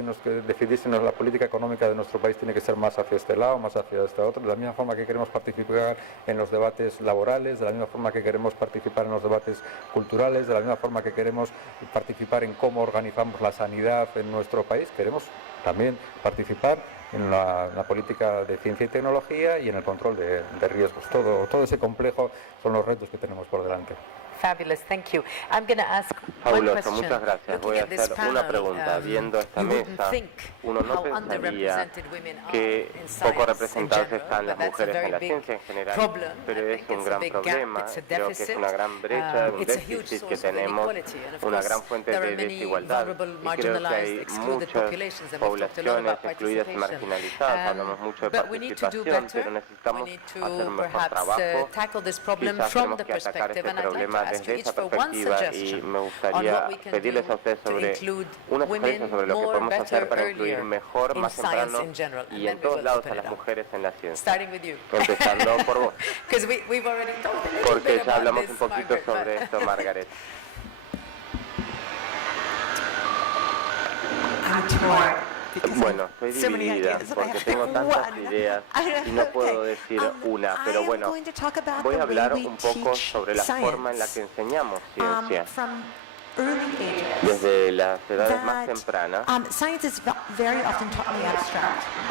decidir si la política económica de nuestro país tiene que ser más hacia este lado, más hacia este otro, de la misma forma que queremos participar en los debates laborales, de la misma forma que queremos participar en los debates culturales, de la misma forma que queremos participar en cómo organizamos la sanidad en nuestro país, queremos también participar en la política de ciencia y tecnología y en el control de riesgos. Todo ese complejo son los retos que tenemos por delante. Fabulous, thank you. I'm going to ask one question. Muchas gracias. Voy a hacer una pregunta. Viendo esta mesa, uno no pensaría que poco representadas están las mujeres en la ciencia en general, pero es un gran problema. Creo que es una gran brecha, un déficit que tenemos, una gran fuente de desigualdad. Y creo que hay muchas poblaciones excluidas y marginalizadas. Hablamos mucho de participación, pero necesitamos hacer un mejor trabajo. Quizás tenemos que atacar este problema desde esa perspectiva, y me gustaría pedirles a ustedes sobre una sugerencia sobre lo que podemos hacer para incluir mejor, más temprano y en todos lados a las mujeres en la ciencia. Empezando por vos, porque ya hablamos un poquito sobre esto, Margaret. Bueno, estoy dividida porque tengo tantas ideas y no puedo decir una, pero bueno, voy a hablar un poco sobre la forma en la que enseñamos ciencia. Desde las edades más tempranas,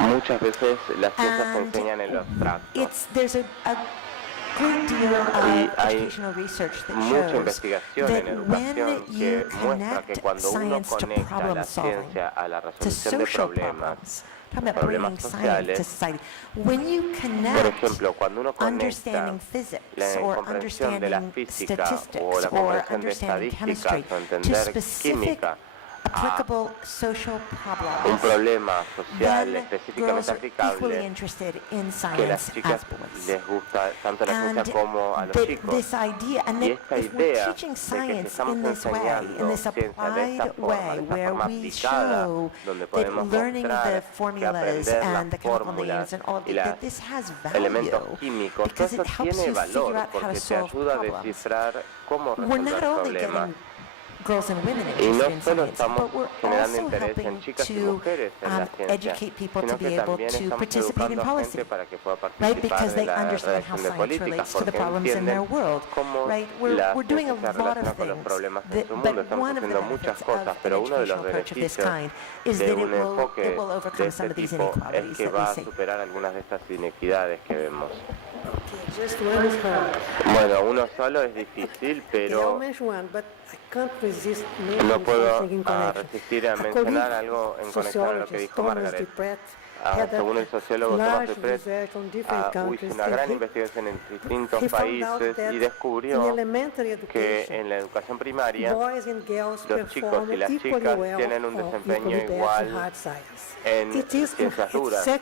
muchas veces las ciencias se enseñan en lo abstracto. Y hay mucha investigación en educación que muestra que cuando uno conecta la ciencia a la resolución de problemas sociales, por ejemplo, cuando uno conecta la comprensión de la física o la comprensión de estadísticas o entender química a un problema social específicamente aplicable que a las chicas les gusta tanto la ciencia como a los chicos. Y esta idea de que si estamos enseñando ciencia de esta forma aplicada, donde podemos mostrar que aprender las fórmulas y los elementos químicos, todo eso tiene valor porque te ayuda a descifrar cómo resolver problemas. Y no solo estamos generando interés en chicas y mujeres en la ciencia, sino que también estamos educando a gente para que pueda participar de la redacción de políticas, porque entienden cómo la ciencia se relaciona con los problemas de su mundo. Estamos haciendo muchas cosas, pero uno de los beneficios de un enfoque de este tipo es que va a superar algunas de estas inequidades que vemos. Bueno, uno solo es difícil, pero no puedo resistir a mencionar algo en conexión a lo que dijo Margaret. Según el sociólogo Thomas Dupret, hizo una gran investigación en distintos países y descubrió que en la educación primaria los chicos y las chicas tienen un desempeño igual en ciencias duras. Es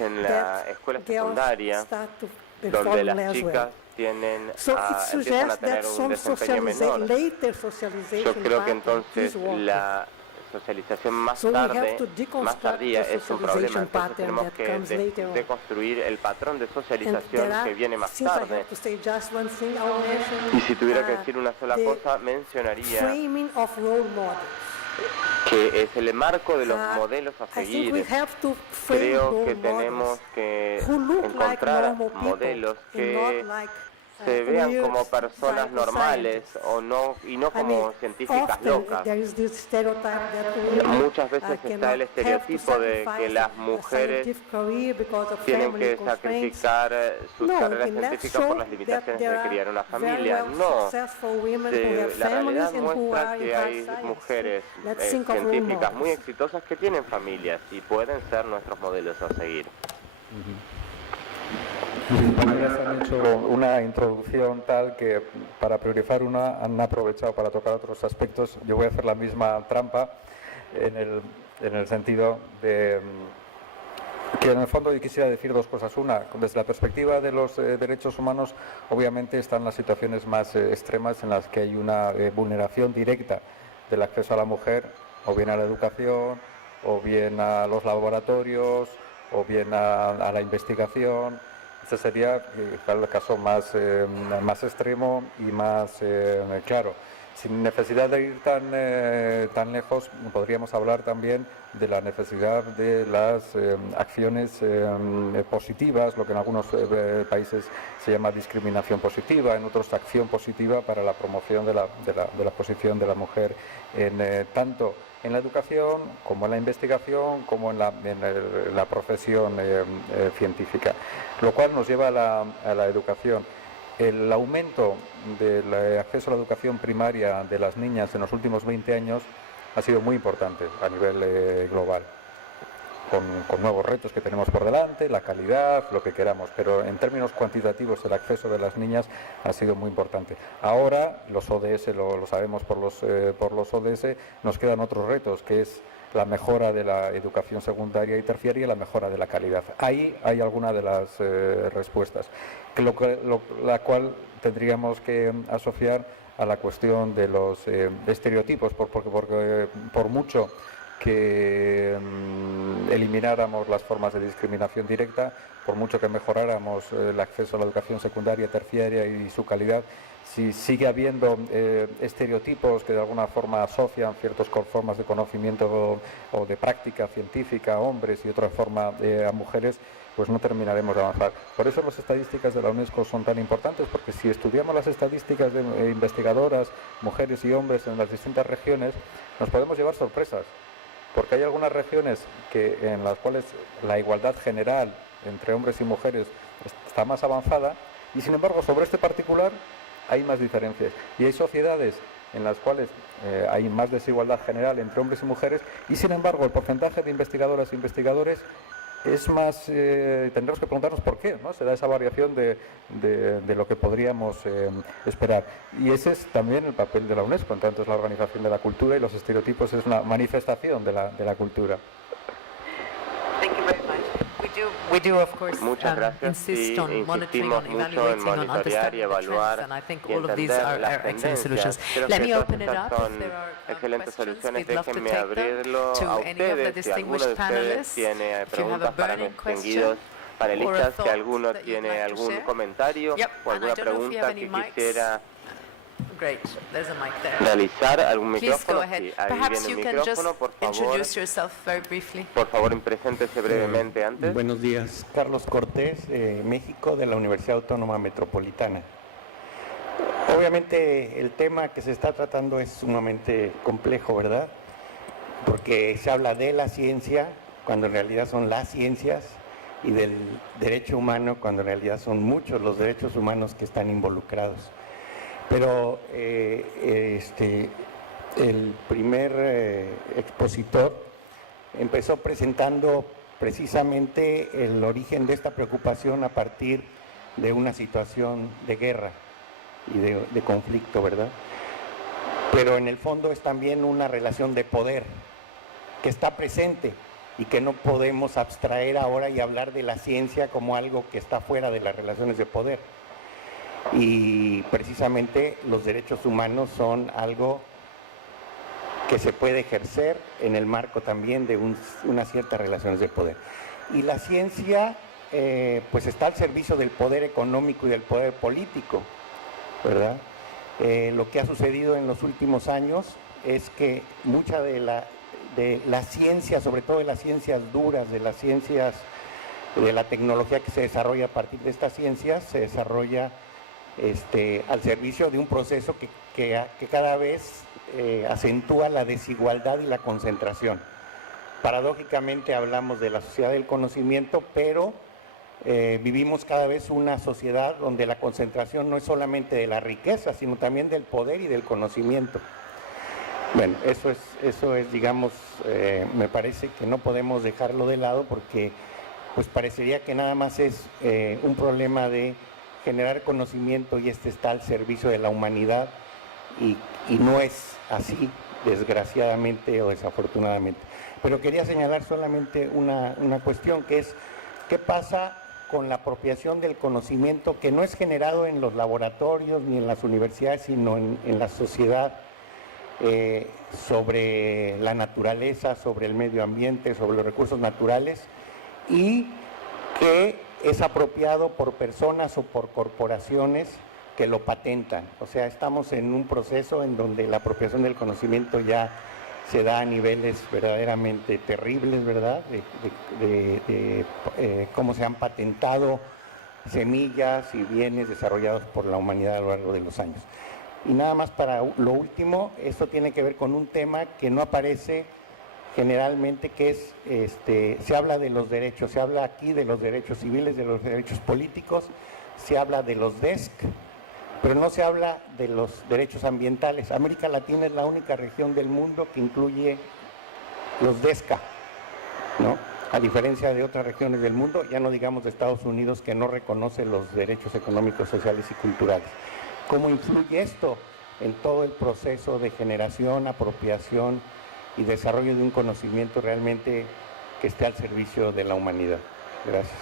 en la escuela secundaria donde las chicas empiezan a tener un desempeño menor. Yo creo que entonces la socialización más tardía es un problema. Entonces tenemos que deconstruir el patrón de socialización que viene más tarde. Y si tuviera que decir una sola cosa, mencionaría que es el marco de los modelos a seguir. Creo que tenemos que encontrar modelos que se vean como personas normales y no como científicas locas. Muchas veces está el estereotipo de que las mujeres tienen que sacrificar sus carreras científicas por las limitaciones de criar una familia. No, la realidad muestra que hay mujeres científicas muy exitosas que tienen familias y pueden ser nuestros modelos a seguir. Han hecho una introducción tal que para priorizar una han aprovechado para tocar otros aspectos. Yo voy a hacer la misma trampa en el sentido de que en el fondo yo quisiera decir dos cosas. Una, desde la perspectiva de los derechos humanos, obviamente están las situaciones más extremas en las que hay una vulneración directa del acceso a la mujer, o bien a la educación, o bien a los laboratorios, o bien a la investigación. Este sería el caso más extremo y más claro. Sin necesidad de ir tan lejos, podríamos hablar también de la necesidad de las acciones positivas, lo que en algunos países se llama discriminación positiva, en otros acción positiva para la promoción de la posición de la mujer tanto en la educación, como en la investigación, como en la profesión científica. Lo cual nos lleva a la educación. El aumento del acceso a la educación primaria de las niñas en los últimos 20 años ha sido muy importante a nivel global, con nuevos retos que tenemos por delante, la calidad, lo que queramos, pero en términos cuantitativos el acceso de las niñas ha sido muy importante. Ahora los ODS, lo sabemos por los ODS, nos quedan otros retos, que es la mejora de la educación secundaria y terciaria y la mejora de la calidad. Ahí hay alguna de las respuestas, la cual tendríamos que asociar a la cuestión de los estereotipos, porque por mucho que elimináramos las formas de discriminación directa, por mucho que mejoráramos el acceso a la educación secundaria, terciaria y su calidad, si sigue habiendo estereotipos que de alguna forma asocian ciertas formas de conocimiento o de práctica científica a hombres y otra forma a mujeres, pues no terminaremos de avanzar. Por eso las estadísticas de la UNESCO son tan importantes, porque si estudiamos las estadísticas de investigadoras, mujeres y hombres en las distintas regiones, nos podemos llevar sorpresas, porque hay algunas regiones en las cuales la igualdad general entre hombres y mujeres está más avanzada y, sin embargo, sobre este particular hay más diferencias. Y hay sociedades en las cuales hay más desigualdad general entre hombres y mujeres y, sin embargo, el porcentaje de investigadoras e investigadores es más, tendremos que preguntarnos por qué, ¿no? Se da esa variación de lo que podríamos esperar. Y ese es también el papel de la UNESCO, en tanto es la organización de la cultura y los estereotipos es una manifestación de la cultura. Thank you very much. We do of course Muchas gracias. insist on monitoring, on evaluating, on understanding the trends, and I think all of these are excellent solutions. Let me open it up if there are excelentes questions. soluciones. We'd love to Déjenme take abrirlo them a to any of the ustedes. Si alguno de distinguished ustedes panelists. tiene If you have preguntas a para burning distinguidos question panelistas, or si a alguno thought that you'd tiene like to algún share. comentario Yep, o and I alguna don't know if you have pregunta any que mics. quisiera Great, there's a mic there. realizar, algún Please go micrófono. ahead. Sí, ahí Perhaps viene you el can just micrófono, por favor. introduce yourself very briefly. Por favor, preséntese brevemente antes. Buenos días, Carlos Cortés, México, de la Universidad Autónoma Metropolitana. Obviamente el tema que se está tratando es sumamente complejo, ¿verdad? Porque se habla de la ciencia, cuando en realidad son las ciencias, y del derecho humano, cuando en realidad son muchos los derechos humanos que están involucrados. Pero el primer expositor empezó presentando precisamente el origen de esta preocupación a partir de una situación de guerra y de conflicto, ¿verdad? Pero en el fondo es también una relación de poder que está presente y que no podemos abstraer ahora y hablar de la ciencia como algo que está fuera de las relaciones de poder. Y precisamente los derechos humanos son algo que se puede ejercer en el marco también de unas ciertas relaciones de poder. Y la ciencia pues está al servicio del poder económico y del poder político, ¿verdad? Lo que ha sucedido en los últimos años es que mucha de la ciencia, sobre todo de las ciencias duras, de las ciencias, de la tecnología que se desarrolla a partir de estas ciencias, se desarrolla al servicio de un proceso que cada vez acentúa la desigualdad y la concentración. Paradójicamente hablamos de la sociedad del conocimiento, pero vivimos cada vez una sociedad donde la concentración no es solamente de la riqueza, sino también del poder y del conocimiento. Bueno, eso es digamos, me parece que no podemos dejarlo de lado porque pues parecería que nada más es un problema de generar conocimiento y está al servicio de la humanidad y no es así, desgraciadamente o desafortunadamente. Pero quería señalar solamente una cuestión que es ¿qué pasa con la apropiación del conocimiento que no es generado en los laboratorios ni en las universidades, sino en la sociedad, sobre la naturaleza, sobre el medio ambiente, sobre los recursos naturales, y que es apropiado por personas o por corporaciones que lo patentan? O sea, estamos en un proceso en donde la apropiación del conocimiento ya se da a niveles verdaderamente terribles, ¿verdad? De cómo se han patentado semillas y bienes desarrollados por la humanidad a lo largo de los años. Y nada más para lo último, esto tiene que ver con un tema que no aparece generalmente, que es, se habla de los derechos, se habla aquí de los derechos civiles, de los derechos políticos, se habla de los DESC, pero no se habla de los derechos ambientales. América Latina es la única región del mundo que incluye los DESCA, ¿no? A diferencia de otras regiones del mundo, ya no digamos de Estados Unidos, que no reconoce los derechos económicos, sociales y culturales. ¿Cómo influye esto en todo el proceso de generación, apropiación y desarrollo de un conocimiento realmente que esté al servicio de la humanidad? Gracias.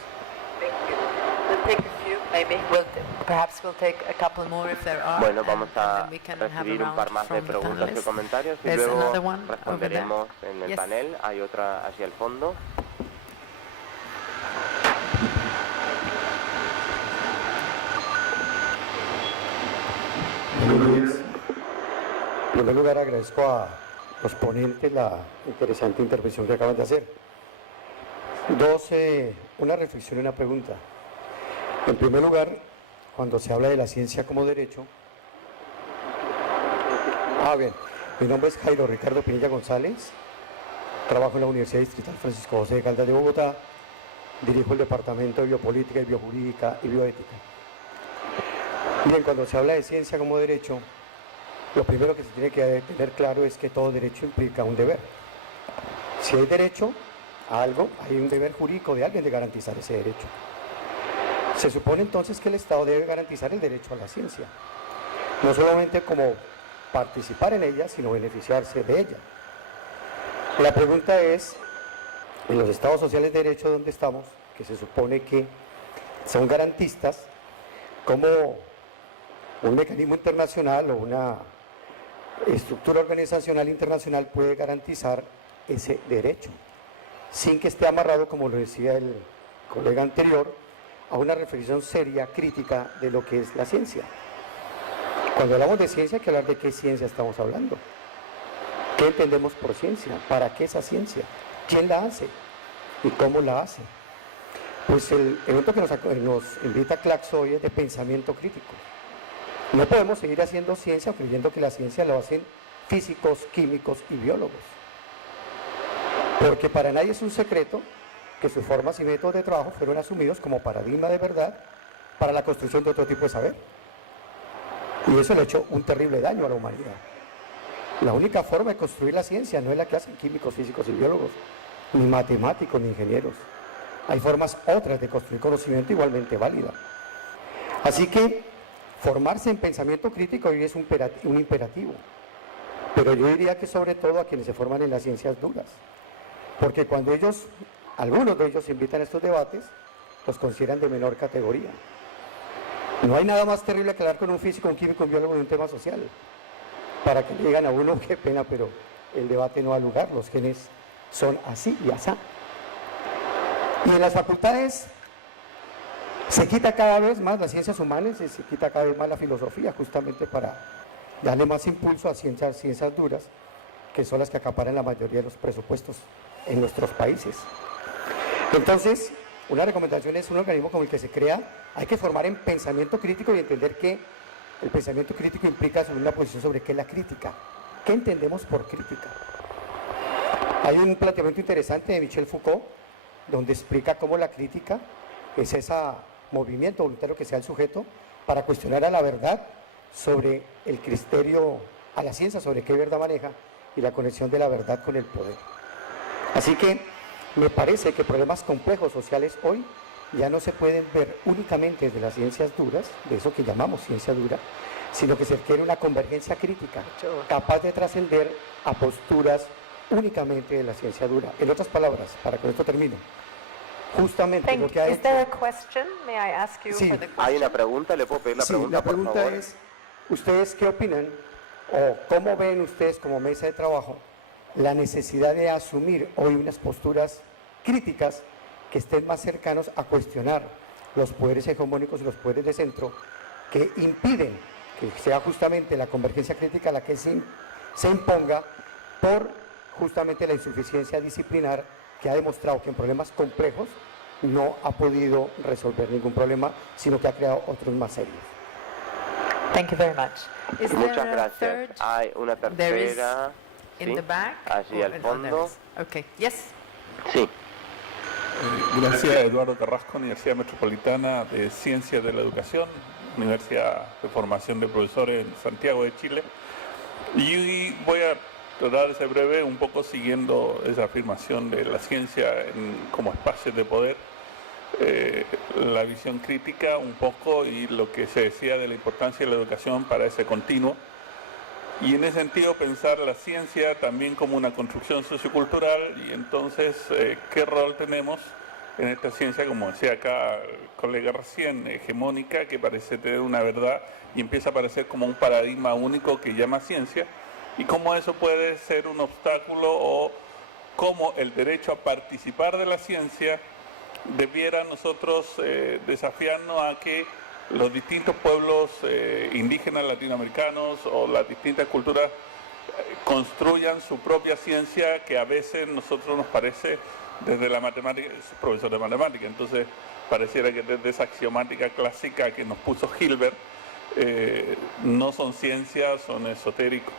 Bueno, vamos a recibir un par más de preguntas y comentarios y luego responderemos en el panel. Hay otra hacia el fondo. En primer lugar, agradezco a los ponentes la interesante intervención que acaban de hacer. Una reflexión y una pregunta. En primer lugar, cuando se habla de la ciencia como derecho, bien, mi nombre es Jairo Ricardo Pinilla González, trabajo en la Universidad Distrital Francisco José de Caldas de Bogotá dirijo el Departamento de Biopolítica y Biojurídica y Bioética. Bien, cuando se habla de ciencia como derecho, lo primero que se tiene que tener claro es que todo derecho implica un deber. Si hay derecho a algo, hay un deber jurídico de alguien de garantizar ese derecho. Se supone entonces que el Estado debe garantizar el derecho a la ciencia, no solamente como participar en ella, sino beneficiarse de ella. La pregunta es, en los estados sociales de derecho donde estamos, que se supone que son garantistas, ¿cómo un mecanismo internacional o una estructura organizacional internacional puede garantizar ese derecho sin que esté amarrado, como lo decía el colega anterior, a una reflexión seria, crítica de lo que es la ciencia? Cuando hablamos de ciencia hay que hablar de qué ciencia estamos hablando, qué entendemos por ciencia, para qué esa ciencia, quién la hace y cómo la hace. Pues el evento que nos invita Claxo hoy es de pensamiento crítico. No podemos seguir haciendo ciencia creyendo que la ciencia lo hacen físicos, químicos y biólogos, porque para nadie es un secreto que sus formas y métodos de trabajo fueron asumidos como paradigma de verdad para la construcción de otro tipo de saber. Y eso le ha hecho un terrible daño a la humanidad. La única forma de construir la ciencia no es la que hacen químicos, físicos y biólogos, ni matemáticos, ni ingenieros. Hay formas otras de construir conocimiento igualmente válida. Así que formarse en pensamiento crítico hoy es un imperativo. Pero yo diría que sobre todo a quienes se forman en las ciencias duras. Porque cuando algunos de ellos invitan a estos debates, los consideran de menor categoría. No hay nada más terrible que hablar con un físico, un químico, un biólogo de un tema social, para que le digan a uno, qué pena, pero el debate no ha lugar, los genes son así y asá. Y en las facultades se quita cada vez más las ciencias humanas y se quita cada vez más la filosofía, justamente para darle más impulso a ciencias duras, que son las que acaparan la mayoría de los presupuestos en nuestros países. Entonces, una recomendación es un organismo como el que se crea, hay que formar en pensamiento crítico y entender que el pensamiento crítico implica asumir una posición sobre qué es la crítica, qué entendemos por crítica. Hay un planteamiento interesante de Michel Foucault, donde explica cómo la crítica es ese movimiento voluntario que sea el sujeto para cuestionar a la verdad sobre el criterio, a la ciencia sobre qué verdad maneja y la conexión de la verdad con el poder. Así que me parece que problemas complejos sociales hoy ya no se pueden ver únicamente desde las ciencias duras, de eso que llamamos ciencia dura, sino que se requiere una convergencia crítica, capaz de trascender a posturas únicamente de la ciencia dura. En otras palabras, para que esto termine, justamente lo que hay... Sí, hay una pregunta, ¿le puedo pedir la pregunta, por favor? La pregunta es, ¿ustedes qué opinan o cómo ven ustedes como mesa de trabajo la necesidad de asumir hoy unas posturas críticas que estén más cercanos a cuestionar los poderes hegemónicos y los poderes de centro que impiden que sea justamente la convergencia crítica la que se imponga por justamente la insuficiencia disciplinar que ha demostrado que en problemas complejos no ha podido resolver ningún problema, sino que ha creado otros más serios? Thank you very much. Muchas gracias. Hay una tercera... In the back, allí al fondo. Okay. Yes. Sí. Gracias, Eduardo Carrasco, Universidad Metropolitana de Ciencias de la Educación, Universidad de Formación de Profesores en Santiago de Chile. Y voy a tratar de ser breve, un poco siguiendo esa afirmación de la ciencia como espacio de poder, la visión crítica un poco y lo que se decía de la importancia de la educación para ese continuo. Y en ese sentido pensar la ciencia también como una construcción sociocultural y entonces qué rol tenemos en esta ciencia, como decía acá el colega recién, hegemónica, que parece tener una verdad y empieza a aparecer como un paradigma único que llama ciencia, y cómo eso puede ser un obstáculo o cómo el derecho a participar de la ciencia debiera nosotros desafiarnos a que los distintos pueblos indígenas latinoamericanos o las distintas culturas construyan su propia ciencia, que a veces nosotros nos parece desde la matemática, soy profesor de matemática, entonces pareciera que desde esa axiomática clásica que nos puso Hilbert, no son ciencias, son esotéricos.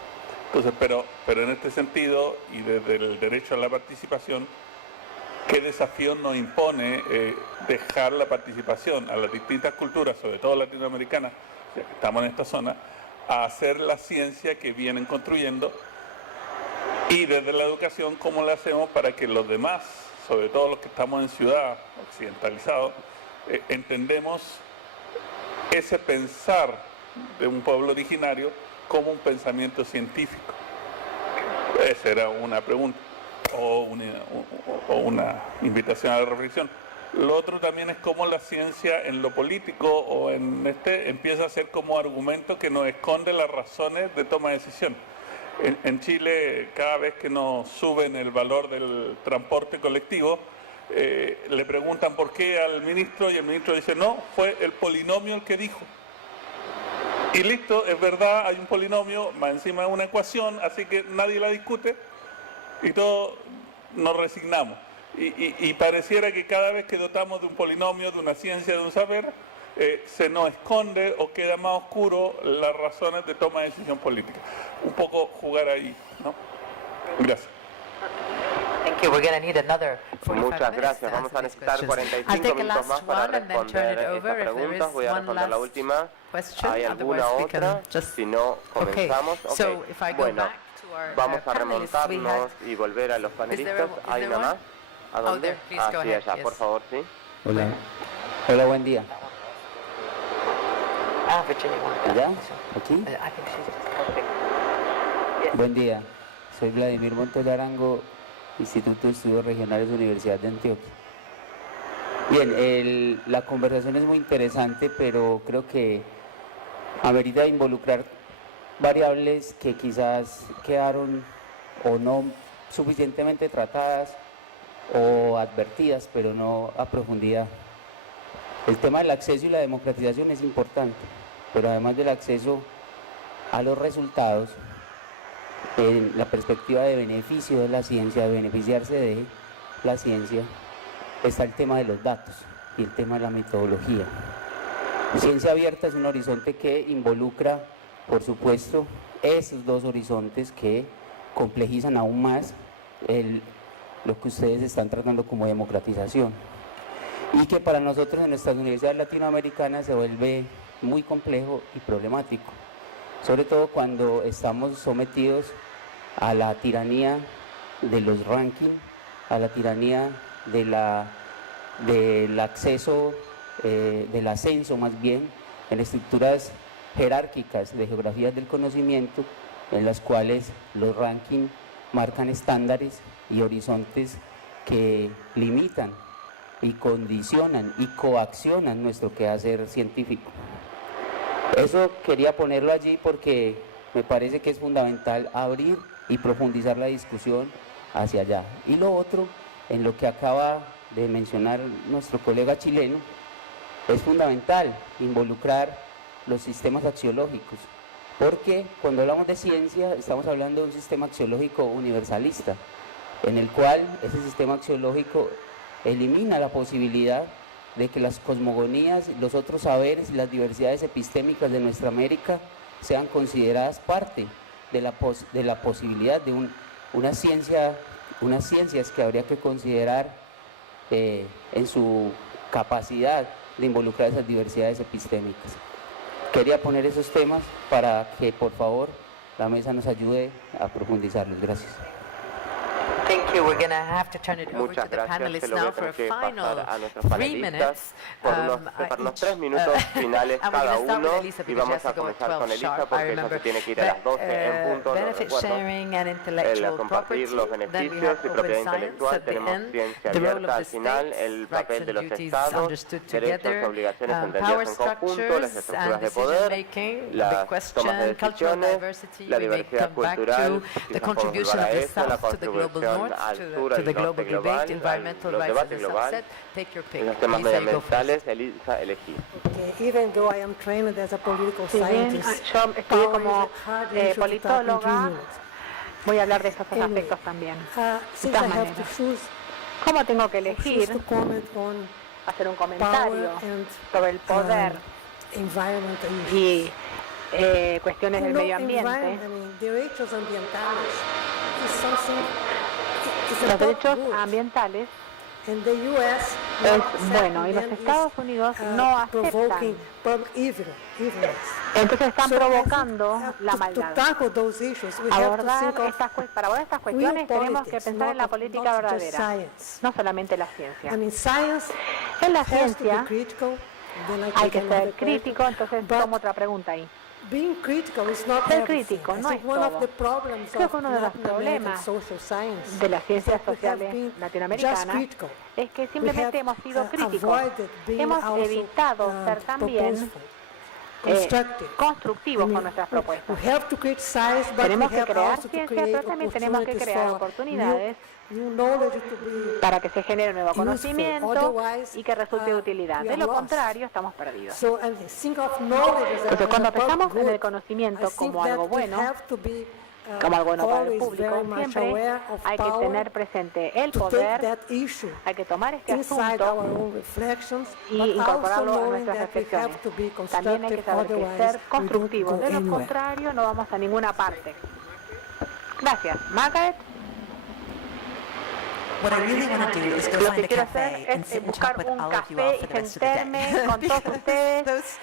Entonces, pero en este sentido y desde el derecho a la participación, qué desafío nos impone dejar la participación a las distintas culturas, sobre todo latinoamericanas, ya que estamos en esta zona, a hacer la ciencia que vienen construyendo, y desde la educación cómo la hacemos para que los demás, sobre todo los que estamos en ciudad occidentalizados, entendemos ese pensar de un pueblo originario como un pensamiento científico. Esa era una pregunta o una invitación a la reflexión. Lo otro también es cómo la ciencia en lo político o en empieza a ser como argumento que nos esconde las razones de toma de decisión. En Chile, cada vez que nos suben el valor del transporte colectivo, le preguntan por qué al ministro y el ministro dice no, fue el polinomio el que dijo. Y listo, es verdad, hay un polinomio, más encima de una ecuación, así que nadie la discute y todos nos resignamos. Y pareciera que cada vez que dotamos de un polinomio, de una ciencia, de un saber, se nos esconde o queda más oscuro las razones de toma de decisión política. Un poco jugar ahí, ¿no? Gracias. Thank you. We're going to need another 45 Muchas minutes gracias. to Vamos a answer these necesitar questions. 45 minutos más para responder estas preguntas. Voy a responder la última. ¿Hay alguna otra? Si no, comenzamos. Okay. Bueno, vamos a remontarnos y volver a los panelistas. ¿Hay una más? ¿A dónde? Sí, allá, por favor, sí. Hola. Hola, buen día. ¿Allá? ¿Aquí? Buen día. Soy Vladimir Montoya Arango, Instituto de Estudios Regionales, Universidad de Antioquia. Bien, la conversación es muy interesante, pero creo que amerita involucrar variables que quizás quedaron o no suficientemente tratadas o advertidas, pero no a profundidad. El tema del acceso y la democratización es importante, pero además del acceso a los resultados, en la perspectiva de beneficio de la ciencia, de beneficiarse de la ciencia, está el tema de los datos y el tema de la metodología. Ciencia abierta es un horizonte que involucra, por supuesto, esos dos horizontes que complejizan aún más lo que ustedes están tratando como democratización, y que para nosotros en nuestras universidades latinoamericanas se vuelve muy complejo y problemático, sobre todo cuando estamos sometidos a la tiranía de los rankings, a la tiranía del acceso, del ascenso más bien, en estructuras jerárquicas de geografías del conocimiento, en las cuales los rankings marcan estándares y horizontes que limitan y condicionan y coaccionan nuestro quehacer científico. Eso quería ponerlo allí porque me parece que es fundamental abrir y profundizar la discusión hacia allá. Y lo otro, en lo que acaba de mencionar nuestro colega chileno, es fundamental involucrar los sistemas axiológicos, porque cuando hablamos de ciencia estamos hablando de un sistema axiológico universalista, en el cual ese sistema axiológico elimina la posibilidad de que las cosmogonías, los otros saberes y las diversidades epistémicas de nuestra América sean consideradas parte de la posibilidad de unas ciencias que habría que considerar en su capacidad de involucrar esas diversidades epistémicas. Quería poner esos temas para que, por favor, la mesa nos ayude a profundizarlos. Gracias. Thank you. We're going to have to turn it over Muchas to the gracias. panelists Se lo voy now a for a tener que final pasar a nuestros 3 panelistas minutes. por unos 3 minutos finales And we're cada going to start uno, with Elisa y because vamos she has a to go at comenzar 12 con Elisa sharp, I porque ella remember. se tiene que ir a las 12 en punto, no Benefit recuerdo. sharing and El intellectual property. compartir los Then we beneficios have y open propiedad science intelectual, at the tenemos end. ciencia The role abierta of al the final, states, el rights papel and de los duties estados, understood derechos y together, obligaciones power entendidas en conjunto, las structures estructuras and de decision poder, making, the las question, tomas de cultural decisiones, diversity, la we may diversidad come back cultural, to the quizás podemos contribution volver of a the eso, la South to the global contribución North, al sur, to the al global norte debate, global, environmental los rights as debates a globales, subset. Take your pick. en los temas Elisa, you go first. medioambientales, Elisa, elegí. Even though I am trained as a political Si bien scientist, yo estudié power como is a hard issue to tackle in 3 politóloga, minutes. voy a hablar de estos Anyway, aspectos también. De Since todas I have to maneras, choose, ¿cómo tengo que I choose elegir to comment on hacer un power comentario and sobre el poder environment issues? y cuestiones del No, medio ambiente? derechos ambientales is something, it's a Los bad derechos word. ambientales es bueno y los Estados Unidos no aceptan. Entonces están provocando la maldad. Para abordar estas cuestiones tenemos que pensar en la política verdadera, no solamente la ciencia. En la ciencia hay que ser crítico, entonces tomo otra pregunta ahí. Ser crítico no es todo. Creo que uno de los problemas de las ciencias sociales latinoamericanas es que simplemente hemos sido críticos. Hemos evitado ser también constructivos con nuestras propuestas. Tenemos que crear ciencia, pero también tenemos que crear oportunidades para que se genere nuevo conocimiento y que resulte de utilidad. De lo contrario, estamos perdidos. Entonces, cuando pensamos en el conocimiento como algo bueno para el público, siempre hay que tener presente el poder, hay que tomar este asunto y incorporarlo a nuestras reflexiones. También hay que saber que ser constructivos, de lo contrario no vamos a ninguna parte. Gracias. Margaret. Lo que quiero hacer es buscar un café y sentarme con todos ustedes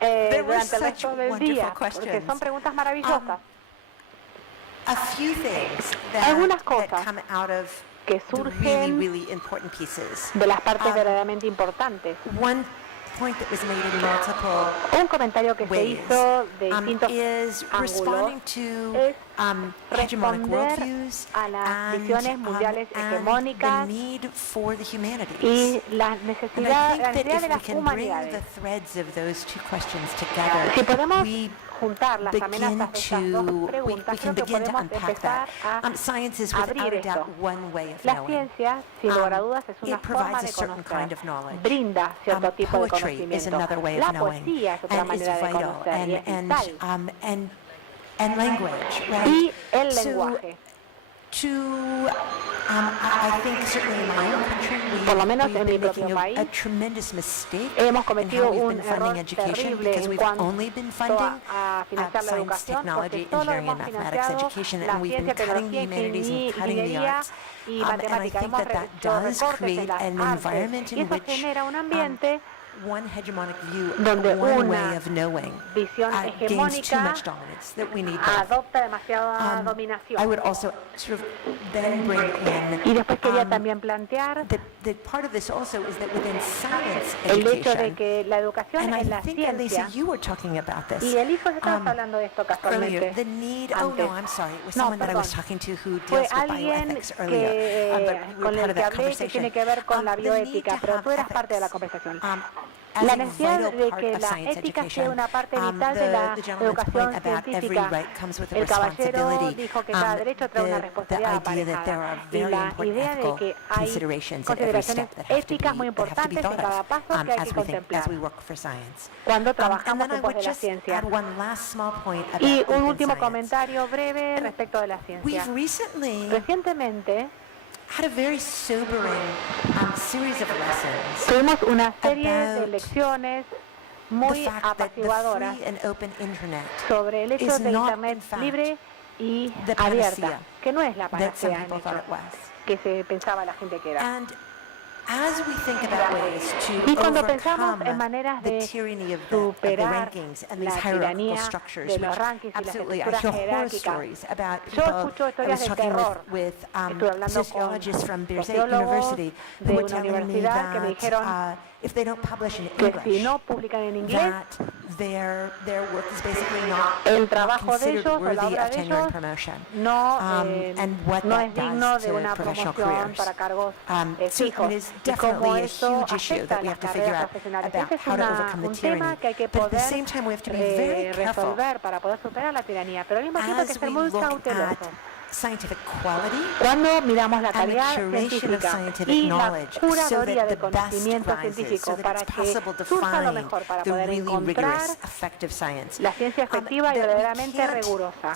durante el resto del día, porque son preguntas maravillosas. Algunas cosas que surgen de las partes verdaderamente importantes. Un comentario que se hizo de distintos ángulos es responder a las visiones mundiales hegemónicas y la necesidad de las humanidades. Si podemos juntar las amenazas de estas dos preguntas, creo que podemos empezar a abrir esto. La ciencia, sin lugar a dudas, es una forma de conocer. Brinda cierto tipo de conocimiento. La poesía es otra manera de conocer y es vital. Y el lenguaje. Por lo menos en mi propio país hemos cometido un error terrible en cuanto a financiar la educación, porque solo hemos financiado la ciencia, tecnología, ingeniería y matemática. Hemos hecho recortes en las artes y eso genera un ambiente donde una visión hegemónica adopta demasiada dominación. Y después quería también plantear el hecho de que la educación en la ciencia, y Elisa estaba hablando de esto casualmente antes. No, perdón, fue alguien con el que hablé que tiene que ver con la bioética, pero tú eras parte de la conversación. La necesidad de que la ética sea una parte vital de la educación científica. El caballero dijo que cada derecho trae una responsabilidad aparejada. Y la idea de que hay consideraciones éticas muy importantes en cada paso que hay que contemplar cuando trabajamos después de la ciencia. Y un último comentario breve respecto de la ciencia. Recientemente tuvimos una serie de lecciones muy apaciguadoras sobre el hecho de Internet libre y abierta, que no es la panacea que se pensaba la gente que era. Y cuando pensamos en maneras de superar la tiranía de los rankings y las estructuras jerárquicas, yo escucho historias de terror. Estuve hablando con sociólogos de una universidad que me dijeron que si no publican en inglés, el trabajo de ellos o la obra de ellos no es digno de una promoción para cargos fijos. Y cómo eso afecta a las carreras profesionales. Este es un tema que hay que poder resolver para poder superar la tiranía, pero al mismo tiempo hay que ser muy cautelosos. Cuando miramos la calidad científica y la curaduría del conocimiento científico para que surja lo mejor, para poder encontrar la ciencia efectiva y verdaderamente rigurosa.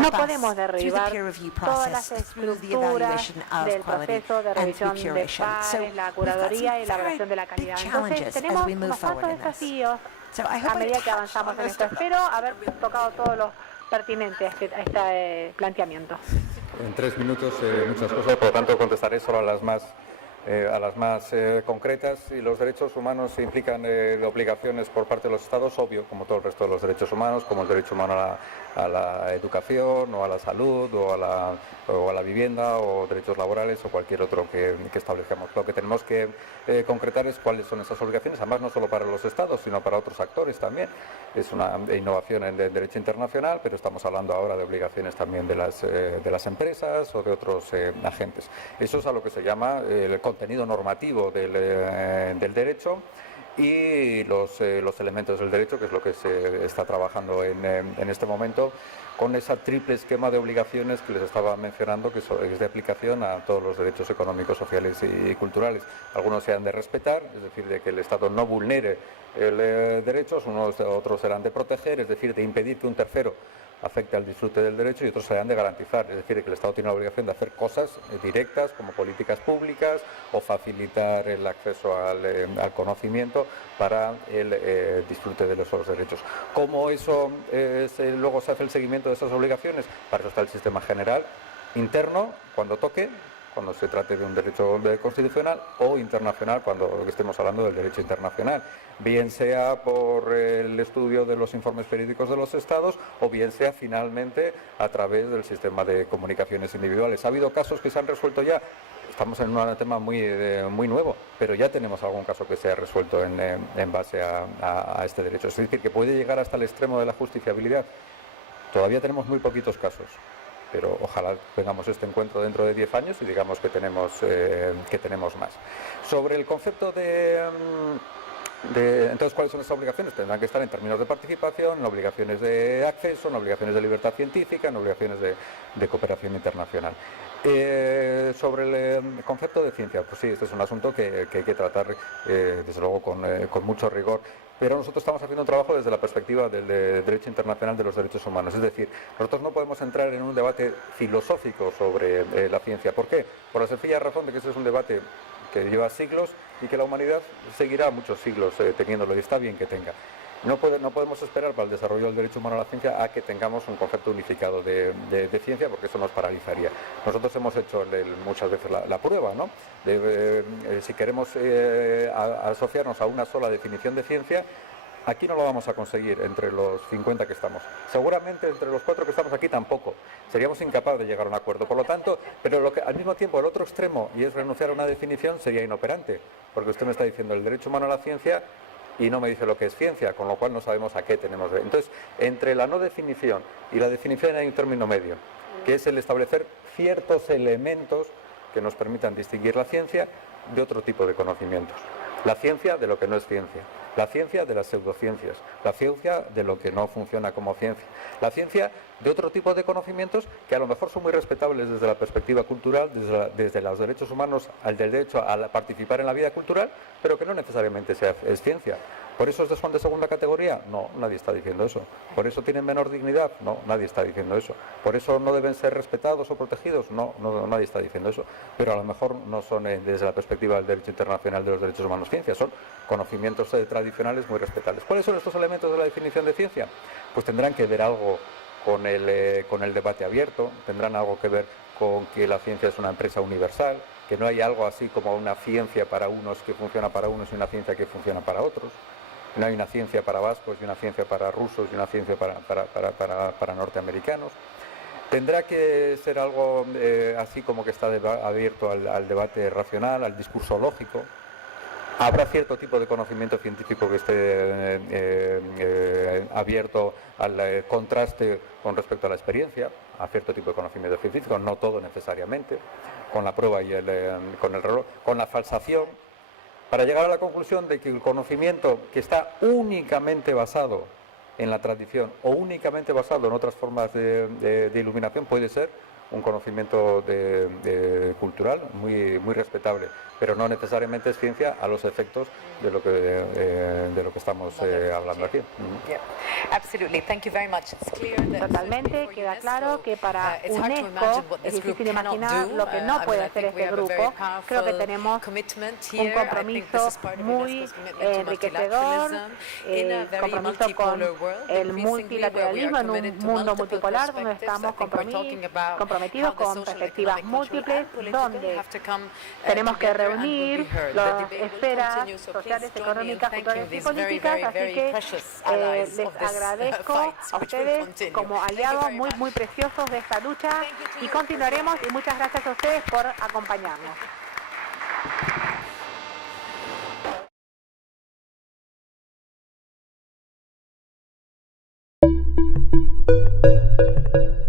No podemos derribar todas las estructuras del proceso de revisión de pares, la curaduría y la evaluación de la calidad. Entonces tenemos unos cuantos desafíos a medida que avanzamos en esto. Espero haber tocado todos los pertinente a este planteamiento. en 3 minutos muchas cosas. Por lo tanto, contestaré solo a las más concretas. Y los derechos humanos implican obligaciones por parte de los Estados, obvio, como todo el resto de los derechos humanos, como el derecho humano a la educación, o a la salud, o a la vivienda, o derechos laborales, o cualquier otro que establezcamos. Lo que tenemos que concretar es cuáles son esas obligaciones, además no solo para los Estados, sino para otros actores también. Es una innovación en el derecho internacional, pero estamos hablando ahora de obligaciones también de las empresas o de otros agentes. Eso es a lo que se llama el contenido normativo del derecho y los elementos del derecho, que es lo que se está trabajando en este momento, con ese triple esquema de obligaciones que les estaba mencionando, que es de aplicación a todos los derechos económicos, sociales y culturales. Algunos se han de respetar, es decir, de que el Estado no vulnere derechos, otros serán de proteger, es decir, de impedir que un tercero afecte al disfrute del derecho, y otros se han de garantizar, es decir, que el Estado tiene la obligación de hacer cosas directas como políticas públicas o facilitar el acceso al conocimiento para el disfrute de esos derechos. ¿Cómo eso luego se hace el seguimiento de esas obligaciones? Para eso está el sistema general interno, cuando toque, cuando se trate de un derecho constitucional, o internacional, cuando estemos hablando del derecho internacional, bien sea por el estudio de los informes periódicos de los Estados, o bien sea finalmente a través del sistema de comunicaciones individuales. Ha habido casos que se han resuelto ya. Estamos en un tema muy nuevo, pero ya tenemos algún caso que se ha resuelto en base a este derecho. Es decir, que puede llegar hasta el extremo de la justiciabilidad. Todavía tenemos muy poquitos casos, pero ojalá tengamos este encuentro dentro de 10 años y digamos que tenemos más. Sobre el concepto entonces, ¿cuáles son esas obligaciones? Tendrán que estar en términos de participación, en obligaciones de acceso, en obligaciones de libertad científica, en obligaciones de cooperación internacional. Sobre el concepto de ciencia, pues sí, este es un asunto que hay que tratar, desde luego, con mucho rigor. Pero nosotros estamos haciendo un trabajo desde la perspectiva del derecho internacional de los derechos humanos. Es decir, nosotros no podemos entrar en un debate filosófico sobre la ciencia. ¿Por qué? Por la sencilla razón de que ese es un debate que lleva siglos y que la humanidad seguirá muchos siglos teniéndolo, y está bien que tenga. No podemos esperar para el desarrollo del derecho humano a la ciencia a que tengamos un concepto unificado de ciencia, porque eso nos paralizaría. Nosotros hemos hecho muchas veces la prueba, ¿no? Si queremos asociarnos a una sola definición de ciencia, aquí no lo vamos a conseguir entre los 50 que estamos. Seguramente entre los 4 que estamos aquí tampoco. Seríamos incapaces de llegar a un acuerdo. Por lo tanto, pero al mismo tiempo el otro extremo, y es renunciar a una definición, sería inoperante. Porque usted me está diciendo el derecho humano a la ciencia y no me dice lo que es ciencia, con lo cual no sabemos a qué tenemos. Entonces, entre la no definición y la definición hay un término medio, que es el establecer ciertos elementos que nos permitan distinguir la ciencia de otro tipo de conocimientos. La ciencia de lo que no es ciencia, la ciencia de las pseudociencias, la ciencia de lo que no funciona como ciencia, la ciencia de otro tipo de conocimientos que a lo mejor son muy respetables desde la perspectiva cultural, desde los derechos humanos, del derecho a participar en la vida cultural, pero que no necesariamente es ciencia. ¿Por eso son de segunda categoría? No, nadie está diciendo eso. ¿Por eso tienen menor dignidad? No, nadie está diciendo eso. ¿Por eso no deben ser respetados o protegidos? No, nadie está diciendo eso. Pero a lo mejor no son desde la perspectiva del derecho internacional de los derechos humanos ciencia, son conocimientos tradicionales muy respetables. ¿Cuáles son estos elementos de la definición de ciencia? Pues tendrán que ver algo con el debate abierto, tendrán algo que ver con que la ciencia es una empresa universal, que no hay algo así como una ciencia para unos que funciona para unos y una ciencia que funciona para otros. No hay una ciencia para vascos y una ciencia para rusos y una ciencia para norteamericanos. Tendrá que ser algo así como que está abierto al debate racional, al discurso lógico. Habrá cierto tipo de conocimiento científico que esté abierto al contraste con respecto a la experiencia, a cierto tipo de conocimiento científico, no todo necesariamente, con la prueba y con el reloj, con la falsación, para llegar a la conclusión de que el conocimiento que está únicamente basado en la tradición o únicamente basado en otras formas de iluminación puede ser un conocimiento cultural muy respetable, pero no necesariamente es ciencia a los efectos de lo que estamos hablando aquí. Totalmente, queda claro que para UNESCO es difícil imaginar lo que no puede hacer este grupo. Creo que tenemos un compromiso muy enriquecedor, compromiso con el multilateralismo en un mundo multipolar donde estamos comprometidos comprometidos con perspectivas múltiples, donde tenemos que reunir las esferas sociales, económicas, culturales y políticas, así que les agradezco a ustedes como aliados muy preciosos de esta lucha y continuaremos, y muchas gracias a ustedes por acompañarnos. Thank you.